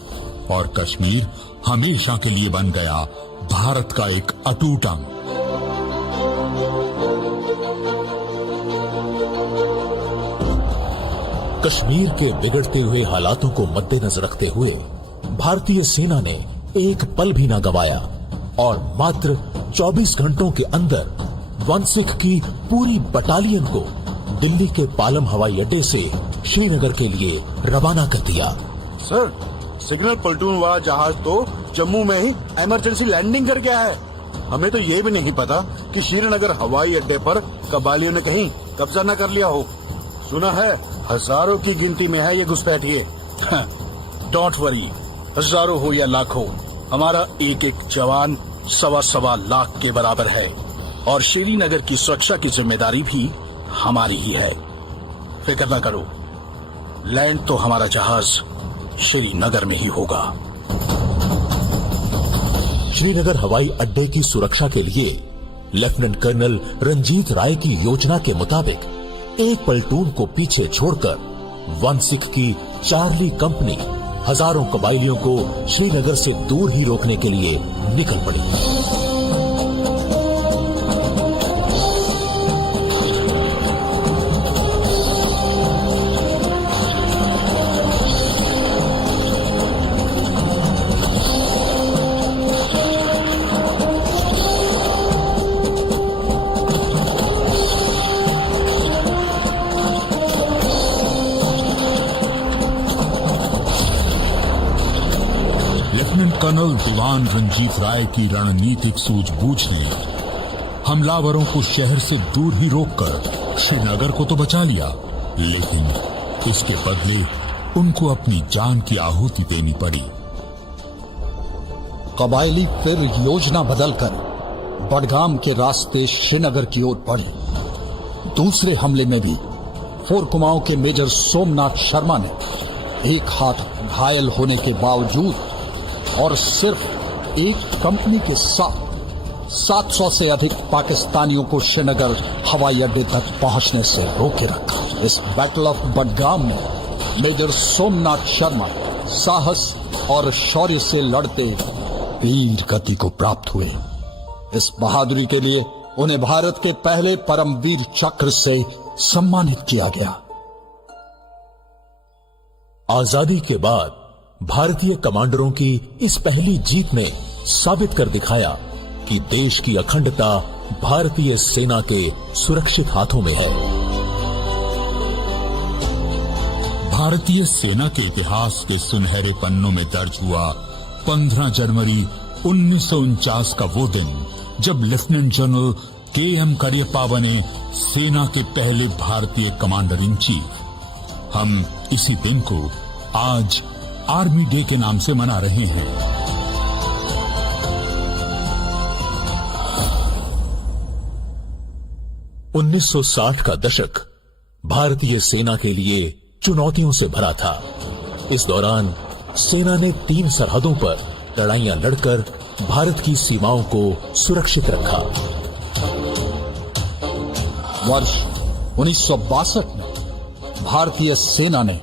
और कश्मीर हमेशा के लिए बन गया भारत का एक अटूट अंग। कश्मीर के बिगड़ते हुए हालातों को मद्देनजर रखते हुए भारतीय सेना ने एक पल भी न गवाया और मात्र 24 घंटों के अंदर 1 की पूरी बटालियन को दिल्ली के पालम हवाई अड्डे से श्रीनगर के लिए रवाना कर दिया। सर, सिग्नल प्लेटून वाला जहाज तो जम्मू में ही इमरजेंसी लैंडिंग कर गया है। हमें तो ये भी नहीं पता कि श्रीनगर हवाई अड्डे पर कबायलियों ने कहीं कब्जा न कर लिया हो। सुना है हजारों की गिनती में है ये घुसपैठिए। डोंट वरी, हजारों हो या लाखों, हमारा एक एक जवान 1.25 लाख के बराबर है और श्रीनगर की सुरक्षा की जिम्मेदारी भी हमारी ही है। फिक्र न करो, लैंड तो हमारा जहाज श्रीनगर में ही होगा। श्रीनगर हवाई अड्डे की सुरक्षा के लिए लेफ्टिनेंट कर्नल रंजीत राय की योजना के मुताबिक एक प्लेटून को पीछे छोड़कर 1 की चार्ली कंपनी हजारों कबायलियों को श्रीनगर से दूर ही रोकने के लिए निकल पड़ी। कर्नल दीवान रंजीत राय की रणनीतिक सूझबूझ ने हमलावरों को शहर से दूर ही रोककर श्रीनगर को तो बचा लिया, लेकिन इसके बदले उनको अपनी जान की आहुति देनी पड़ी। कबायली फिर योजना बदलकर बडगाम के रास्ते श्रीनगर की ओर बढ़ी। दूसरे हमले में भी 4 कुमाऊं के मेजर सोमनाथ शर्मा ने एक हाथ घायल होने के बावजूद और सिर्फ एक कंपनी के साथ 700 से अधिक पाकिस्तानियों को श्रीनगर हवाई अड्डे तक पहुंचने से रोके रखा। इस बैटल ऑफ बडगाम में मेजर सोमनाथ शर्मा साहस और शौर्य से लड़ते वीर गति को प्राप्त हुए। इस बहादुरी के लिए उन्हें भारत के पहले परमवीर चक्र से सम्मानित किया गया। आजादी के बाद भारतीय कमांडरों की इस पहली जीत ने साबित कर दिखाया कि देश की अखंडता भारतीय सेना के सुरक्षित हाथों में है। भारतीय सेना के इतिहास के सुनहरे पन्नों में दर्ज हुआ 15 जनवरी 1949 का वो दिन जब लेफ्टिनेंट जनरल के.एम. करियप्पा बने सेना के पहले भारतीय कमांडर इन चीफ। हम इसी दिन को आज आर्मी डे के नाम से मना रहे हैं। $1960 का दशक भारतीय सेना के लिए चुनौतियों से भरा था। इस दौरान सेना ने 3 सरहदों पर लड़ाइयां लड़कर भारत की सीमाओं को सुरक्षित रखा। वर्ष 1962 में भारतीय सेना ने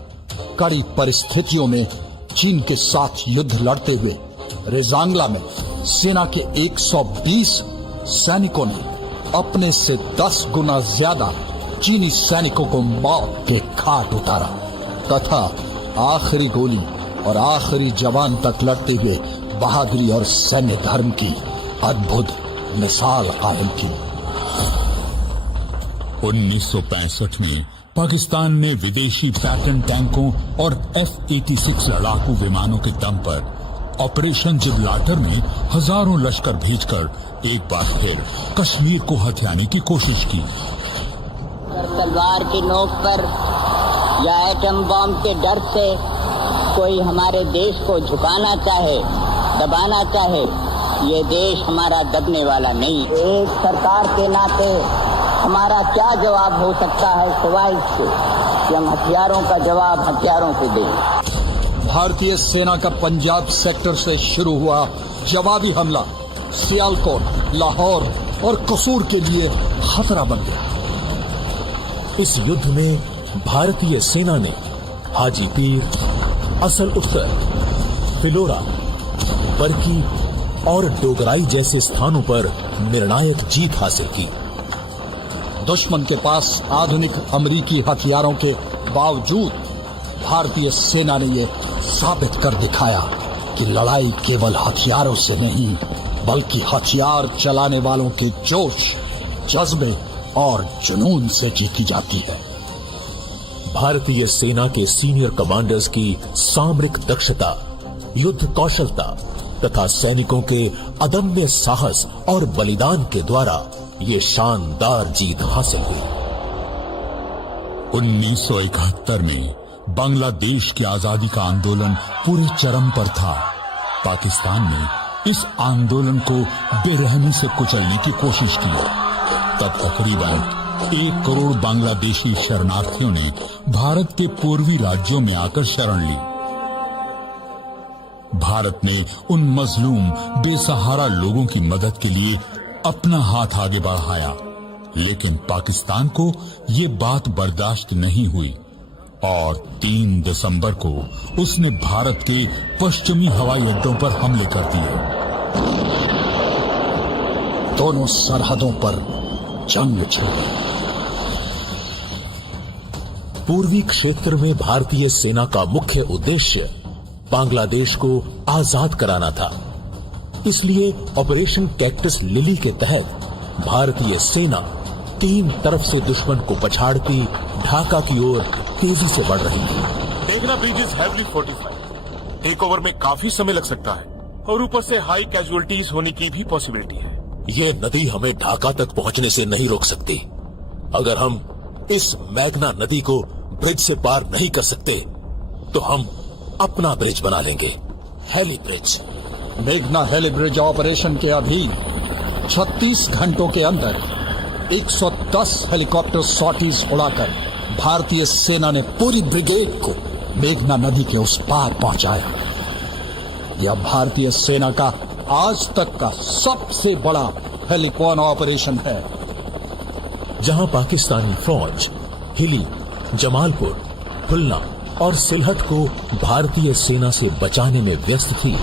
कड़ी परिस्थितियों में चीन के साथ युद्ध लड़ते हुए रेजांगला में सेना के 120 सैनिकों ने अपने से 10 गुना ज्यादा चीनी सैनिकों को मौत के घाट उतारा तथा आखिरी गोली और आखिरी जवान तक लड़ते हुए बहादुरी और सैन्य धर्म की अद्भुत मिसाल कायम की। 1965 में पाकिस्तान ने विदेशी पैटर्न टैंकों और F-86 लड़ाकू विमानों के दम पर ऑपरेशन जिब्राल्टर में हजारों लश्कर भेजकर एक बार फिर कश्मीर को हथियाने की कोशिश की। तलवार की नोक पर या एटम बम के डर से कोई हमारे देश को झुकाना चाहे, दबाना चाहे, ये देश हमारा दबने वाला नहीं। एक सरकार के नाते हमारा क्या जवाब हो सकता है सवाल से कि हम हथियारों का जवाब हथियारों से दें। भारतीय सेना का पंजाब सेक्टर से शुरू हुआ जवाबी हमला सियालकोट, लाहौर और कसूर के लिए खतरा बन गया। इस युद्ध में भारतीय सेना ने हाजीपीर, असल उत्तर, फिलोरा, बरकी और डोगराई जैसे स्थानों पर निर्णायक जीत हासिल की। दुश्मन के पास आधुनिक अमेरिकी हथियारों के बावजूद भारतीय सेना ने ये साबित कर दिखाया कि लड़ाई केवल हथियारों से नहीं बल्कि हथियार चलाने वालों के जोश, जज्बे और जुनून से जीती जाती है। भारतीय सेना के सीनियर कमांडर्स की सामरिक दक्षता, युद्ध कौशलता तथा सैनिकों के अदम्य साहस और बलिदान के द्वारा ये शानदार जीत हासिल हुई। 1971 में बांग्लादेश की आजादी का आंदोलन पूरे चरम पर था। पाकिस्तान ने इस आंदोलन को बेरहमी से कुचलने की कोशिश की। तब तकरीबन 1 करोड़ बांग्लादेशी शरणार्थियों ने भारत के पूर्वी राज्यों में आकर शरण ली। भारत ने उन मजलूम बेसहारा लोगों की मदद के लिए अपना हाथ आगे बढ़ाया, लेकिन पाकिस्तान को ये बात बर्दाश्त नहीं हुई और 3 दिसंबर को उसने भारत के पश्चिमी हवाई अड्डों पर हमले कर दिए। दोनों सरहदों पर जंग छिड़ गई। पूर्वी क्षेत्र में भारतीय सेना का मुख्य उद्देश्य बांग्लादेश को आजाद कराना था। इसलिए ऑपरेशन कैक्टस लिली के तहत भारतीय सेना 3 तरफ से दुश्मन को पछाड़ती ढाका की ओर तेजी से बढ़ रही थी। Degra bridge is heavily fortified. Take over में काफी समय लग सकता है और ऊपर से हाई कैजुअलिटीज होने की भी पॉसिबिलिटी है। ये नदी हमें ढाका तक पहुंचने से नहीं रोक सकती। अगर हम इस मैग्ना नदी को ब्रिज से पार नहीं कर सकते तो हम अपना ब्रिज बना लेंगे, हेली ब्रिज। मेघना हेली ब्रिज ऑपरेशन के अधीन 36 घंटों के अंदर 110 हेलीकॉप्टर सॉर्टीज उड़ाकर भारतीय सेना ने पूरी ब्रिगेड को मेघना नदी के उस पार पहुंचाया। यह भारतीय सेना का आज तक का सबसे बड़ा हेलीकॉन ऑपरेशन है। जहां पाकिस्तानी फौज हिली, जमालपुर, खुलना और सिलहट को भारतीय सेना से बचाने में व्यस्त थी,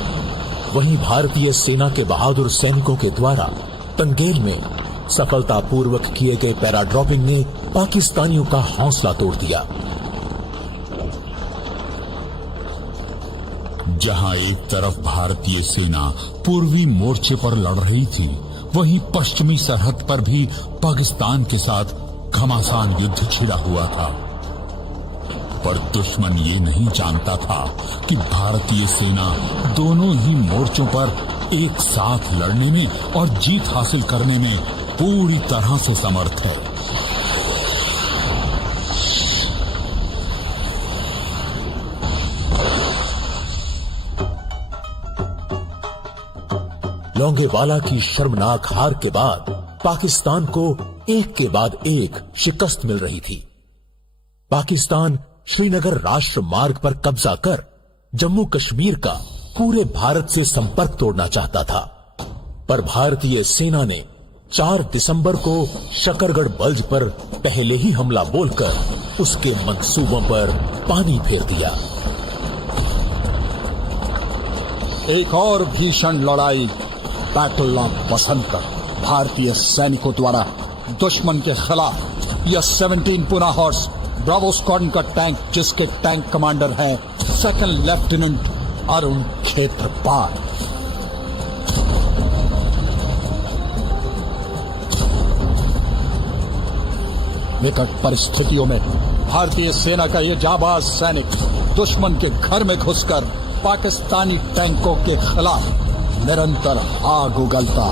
वहीं भारतीय सेना के बहादुर सैनिकों के द्वारा टंगेल में सफलतापूर्वक किए गए पैराड्रॉपिंग ने पाकिस्तानियों का हौसला तोड़ दिया। जहां एक तरफ भारतीय सेना पूर्वी मोर्चे पर लड़ रही थी, वहीं पश्चिमी सरहद पर भी पाकिस्तान के साथ घमासान युद्ध छिड़ा हुआ था। पर दुश्मन ये नहीं जानता था कि भारतीय सेना दोनों ही मोर्चों पर एक साथ लड़ने में और जीत हासिल करने में पूरी तरह से समर्थ है। लोंगेवाला की शर्मनाक हार के बाद पाकिस्तान को एक के बाद एक शिकस्त मिल रही थी। पाकिस्तान श्रीनगर राष्ट्र मार्ग पर कब्जा कर जम्मू कश्मीर का पूरे भारत से संपर्क तोड़ना चाहता था, पर भारतीय सेना ने 4 दिसंबर को शकरगढ़ बल्ज पर पहले ही हमला बोलकर उसके मंसूबों पर पानी फेर दिया। एक और भीषण लड़ाई बैटल ऑफ बसंतर भारतीय सैनिकों द्वारा दुश्मन के खिलाफ। यह 17 पुना हॉर्स ब्रावो स्क्वाड्रन का टैंक, जिसके टैंक कमांडर है 2nd लेफ्टिनेंट अरुण खेत्रपाल। विकट परिस्थितियों में भारतीय सेना का यह जाबाज सैनिक दुश्मन के घर में घुसकर पाकिस्तानी टैंकों के खिलाफ निरंतर आग उगलता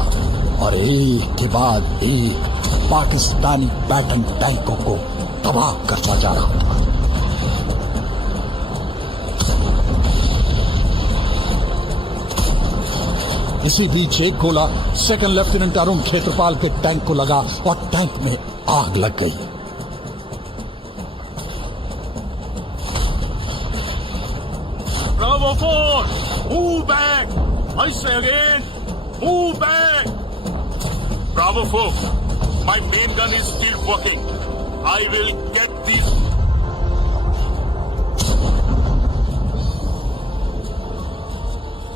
और एक के बाद एक पाकिस्तानी पैटर्न टैंकों को तबाह करता जा रहा था। इसी बीच एक गोला 2nd लेफ्टिनेंट अरुण खेत्रपाल के टैंक को लगा और टैंक में आग लग गई। Bravo 4, move back. I say again, move back. Bravo 4, my main gun is still working. I will get this.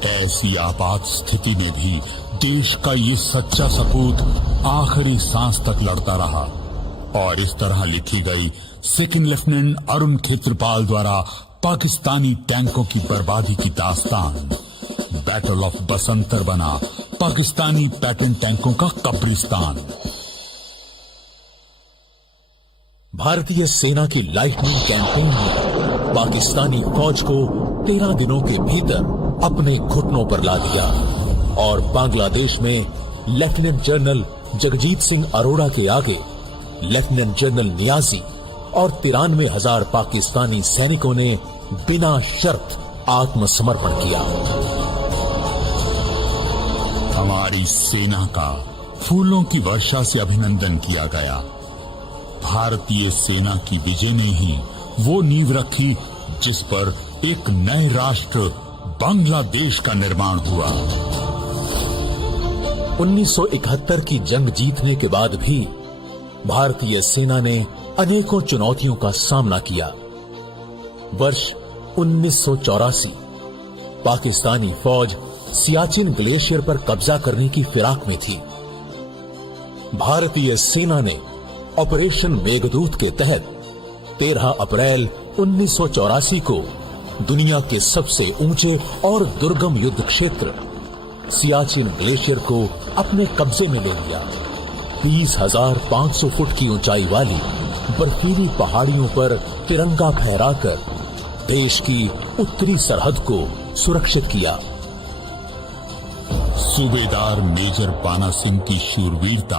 ऐसी आपात स्थिति में भी देश का ये सच्चा सपूत आखिरी सांस तक लड़ता रहा और इस तरह लिखी गई 2nd लेफ्टिनेंट अरुण खेत्रपाल द्वारा पाकिस्तानी टैंकों की बर्बादी की दास्तान बैटल ऑफ बसंतर बना पाकिस्तानी पैटर्न टैंकों का कब्रिस्तान। भारतीय सेना की लाइटनिंग कैंपेन ने पाकिस्तानी फौज को 13 दिनों के भीतर अपने घुटनों पर ला दिया और बांग्लादेश में लेफ्टिनेंट जनरल जगजीत सिंह अरोड़ा के आगे लेफ्टिनेंट जनरल नियाजी और 93,000 पाकिस्तानी सैनिकों ने बिना शर्त आत्मसमर्पण किया। हमारी सेना का फूलों की वर्षा से अभिनंदन किया गया। भारतीय सेना की विजय ने ही वो नींव रखी जिस पर एक नए राष्ट्र बांग्लादेश का निर्माण हुआ। 1971 की जंग जीतने के बाद भी भारतीय सेना ने अनेकों चुनौतियों का सामना किया। वर्ष 1984 पाकिस्तानी फौज सियाचिन ग्लेशियर पर कब्जा करने की फिराक में थी। भारतीय सेना ने ऑपरेशन मेघदूत के तहत 13 अप्रैल 1984 को दुनिया के सबसे ऊंचे और दुर्गम युद्ध क्षेत्र सियाचिन ग्लेशियर को अपने कब्जे में ले लिया। 20,500 फुट की ऊंचाई वाली बर्फीली पहाड़ियों पर तिरंगा फहराकर देश की उत्तरी सरहद को सुरक्षित किया। सूबेदार मेजर पाना सिंह की शूरवीरता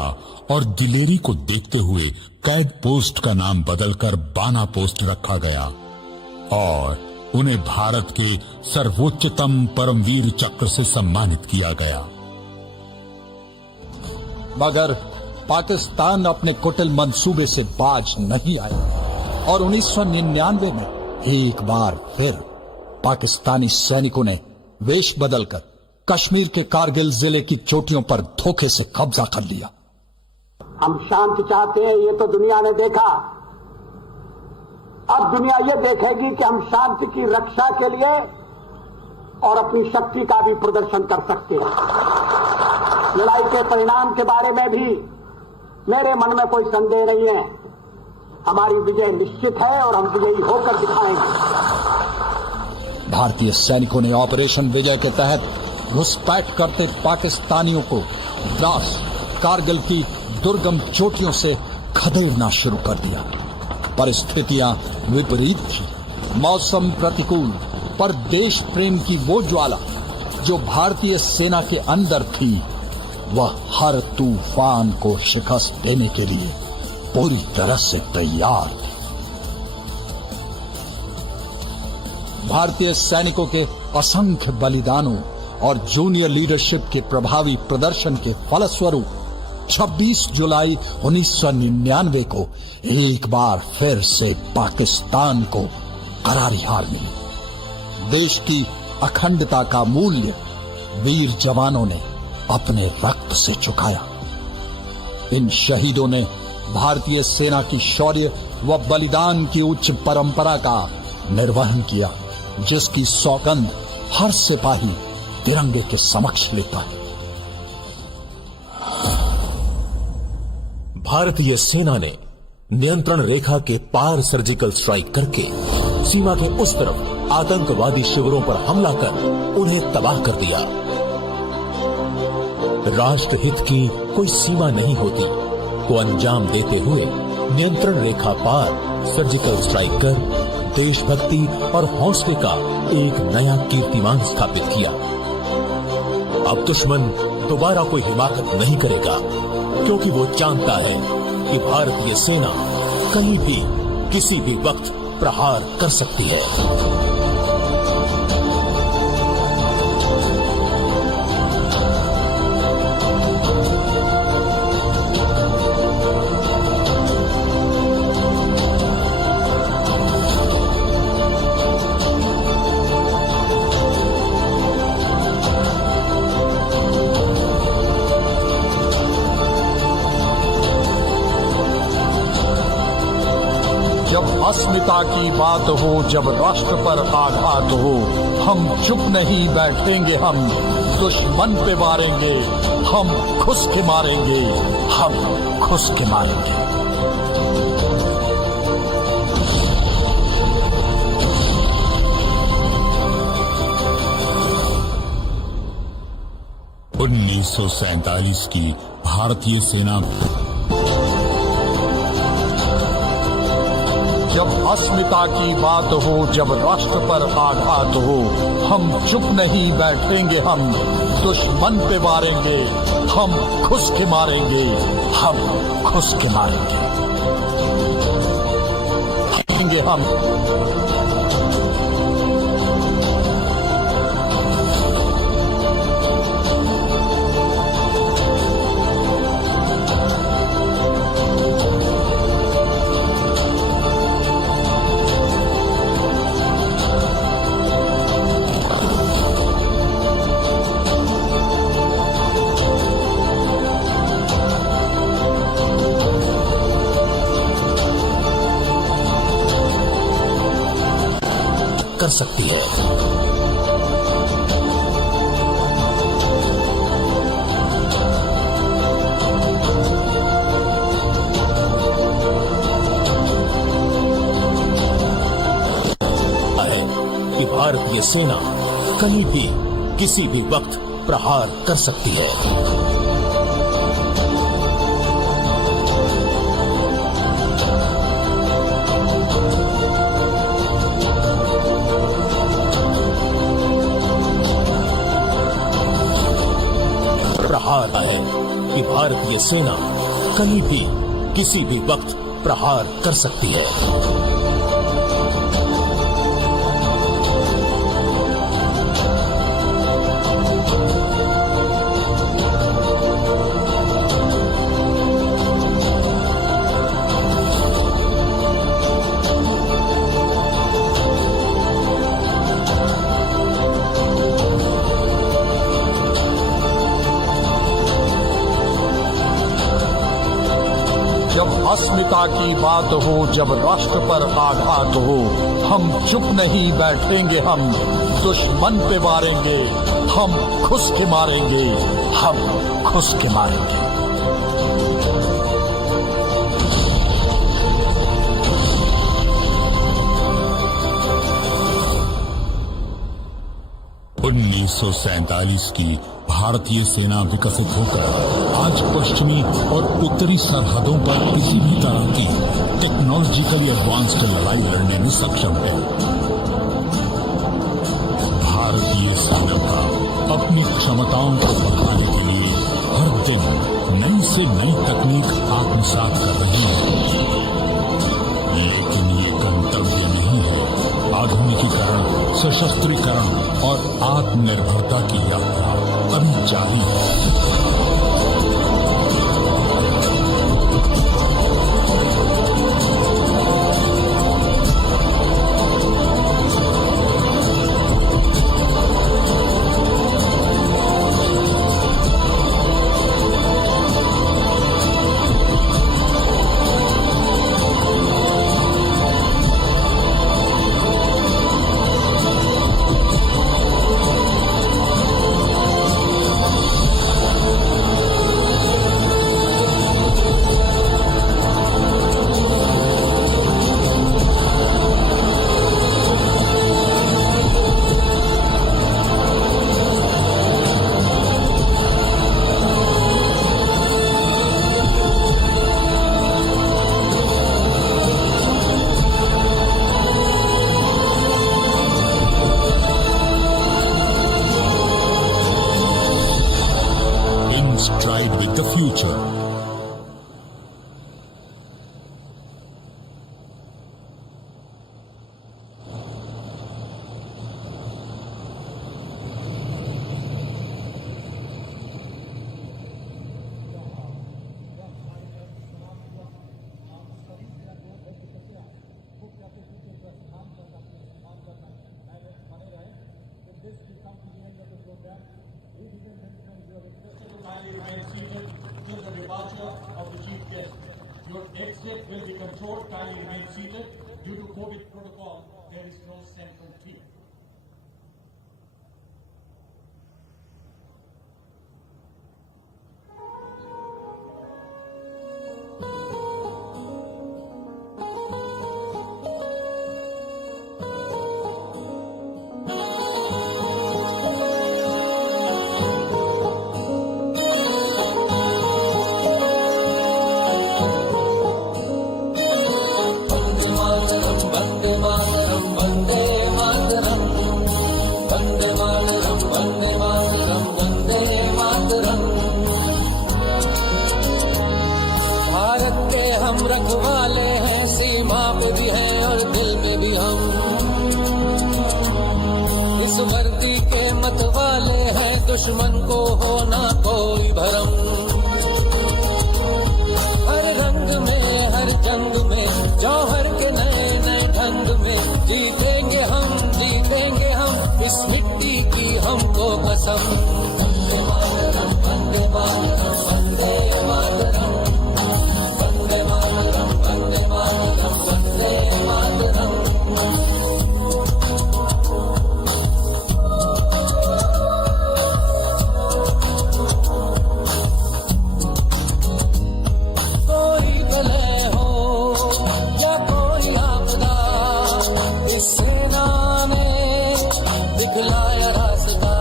और दिलेरी को देखते हुए कैद पोस्ट का नाम बदलकर बाना पोस्ट रखा गया और उन्हें भारत के सर्वोच्चतम परमवीर चक्र से सम्मानित किया गया। मगर पाकिस्तान अपने कुटिल मंसूबे से बाज नहीं आया और 1999 में एक बार फिर पाकिस्तानी सैनिकों ने वेश बदलकर कश्मीर के कारगिल जिले की चोटियों पर धोखे से कब्जा कर लिया। हम शांति चाहते हैं, ये तो दुनिया ने देखा। अब दुनिया ये देखेगी कि हम शांति की रक्षा के लिए और अपनी शक्ति का भी प्रदर्शन कर सकते हैं। लड़ाई के परिणाम के बारे में भी मेरे मन में कोई संदेह नहीं है। हमारी विजय निश्चित है और हम विजयी होकर दिखाएंगे। भारतीय सैनिकों ने ऑपरेशन विजय के तहत घुसपैठ करते पाकिस्तानियों को द्रास कारगिल की दुर्गम चोटियों से खदेड़ना शुरू कर दिया। परिस्थितियां विपरीत थी, मौसम प्रतिकूल, पर देश प्रेम की वो ज्वाला जो भारतीय सेना के अंदर थी, वह हर तूफान को शिकस्त देने के लिए पूरी तरह से तैयार थी। भारतीय सैनिकों के असंख्य बलिदानों और जूनियर लीडरशिप के प्रभावी प्रदर्शन के फलस्वरूप 26 जुलाई 1999 को एक बार फिर से पाकिस्तान को करारी हार मिली। देश की अखंडता का मूल्य वीर जवानों ने अपने रक्त से चुकाया। इन शहीदों ने भारतीय सेना की शौर्य व बलिदान की उच्च परंपरा का निर्वहन किया, जिसकी सौगंध हर सिपाही तिरंगे के समक्ष लेता है। भारतीय सेना ने नियंत्रण रेखा के पार सर्जिकल स्ट्राइक करके सीमा के उस तरफ आतंकवादी शिविरों पर हमला कर उन्हें तबाह कर दिया। राष्ट्रहित की कोई सीमा नहीं होती को अंजाम देते हुए नियंत्रण रेखा पार सर्जिकल स्ट्राइक कर देशभक्ति और हौसले का एक नया कीर्तिमान स्थापित किया। अब दुश्मन दोबारा कोई हिमाकत नहीं करेगा, क्योंकि वो जानता है कि भारतीय सेना कहीं भी किसी भी वक्त प्रहार कर सकती है। अस्मिता की बात हो, जब राष्ट्र पर आघात हो, हम चुप नहीं बैठेंगे, हम दुश्मन पे मारेंगे, हम खुश के मारेंगे, हम खुश के मारेंगे। (1947) की भारतीय सेना जब अस्मिता की बात हो, जब राष्ट्र पर आघात हो, हम चुप नहीं बैठेंगे, हम दुश्मन पे मारेंगे, हम खुश के मारेंगे, हम खुश के मारेंगे हम। कर सकती है। कि भारतीय सेना कहीं भी किसी भी वक्त प्रहार कर सकती है। प्रहार है कि भारतीय सेना कहीं भी किसी भी वक्त प्रहार कर सकती है। अस्मिता की बात हो, जब राष्ट्र पर आघात हो, हम चुप नहीं बैठेंगे, हम दुश्मन पे मारेंगे, हम खुश के मारेंगे, हम खुश के मारेंगे। सैतालीस की भारतीय सेना विकसित होकर आज पश्चिमी और उत्तरी सरहदों पर किसी भी तरह की टेक्नोलॉजिकली एडवांस्ड लड़ाई लड़ने में सक्षम है। भारतीय सेना का अपनी क्षमताओं को बढ़ाने के लिए हर दिन नई से नई तकनीक आत्मसात कर रही है, लेकिन ये गंतव्य नहीं है। आधुनिकीकरण, सशस्त्रीकरण और आत्मनिर्भरता की यात्रा अभी जारी है। Stride with the future. Till the departure of the chief guest. Your exit will be controlled. Kindly remain seated. Due to COVID protocol, there is no central tier. हम रखवाले हैं, सीमा पे भी हैं और दिल में भी हम। इस वर्दी के मतवाले हैं, दुश्मन को हो ना कोई भरम। हर रंग में, हर जंग में, जौहर के नए नए ढंग में जीतेंगे हम इस मिट्टी की हमको कसम। वंदे मातरम, वंदे मातरम, वंदे मातरम, वंदे मातरम, वंदे मातरम, वंदे मातरम। कोई भले हो या कोई आपदा, इस सेना ने दिखलाया रास्ता।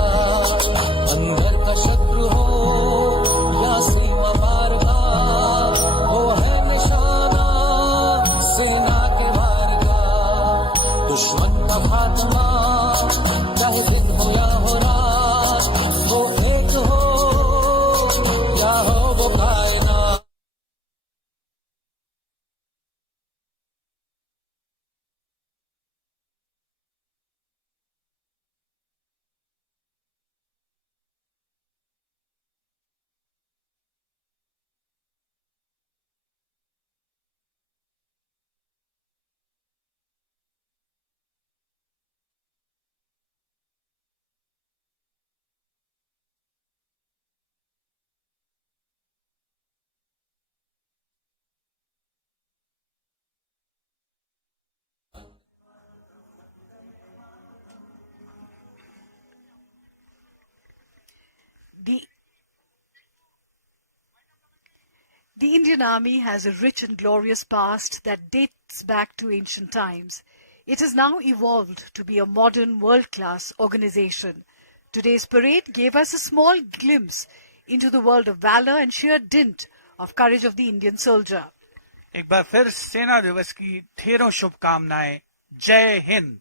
The Indian Army has a rich and glorious past that dates back to ancient times. It has now evolved to be a modern, world-class organization. Today's parade gave us a small glimpse into the world of valor and sheer dint of courage of the Indian soldier. एक बार फिर सेना दिवस की ढेरों शुभकामनाएं। जय हिंद।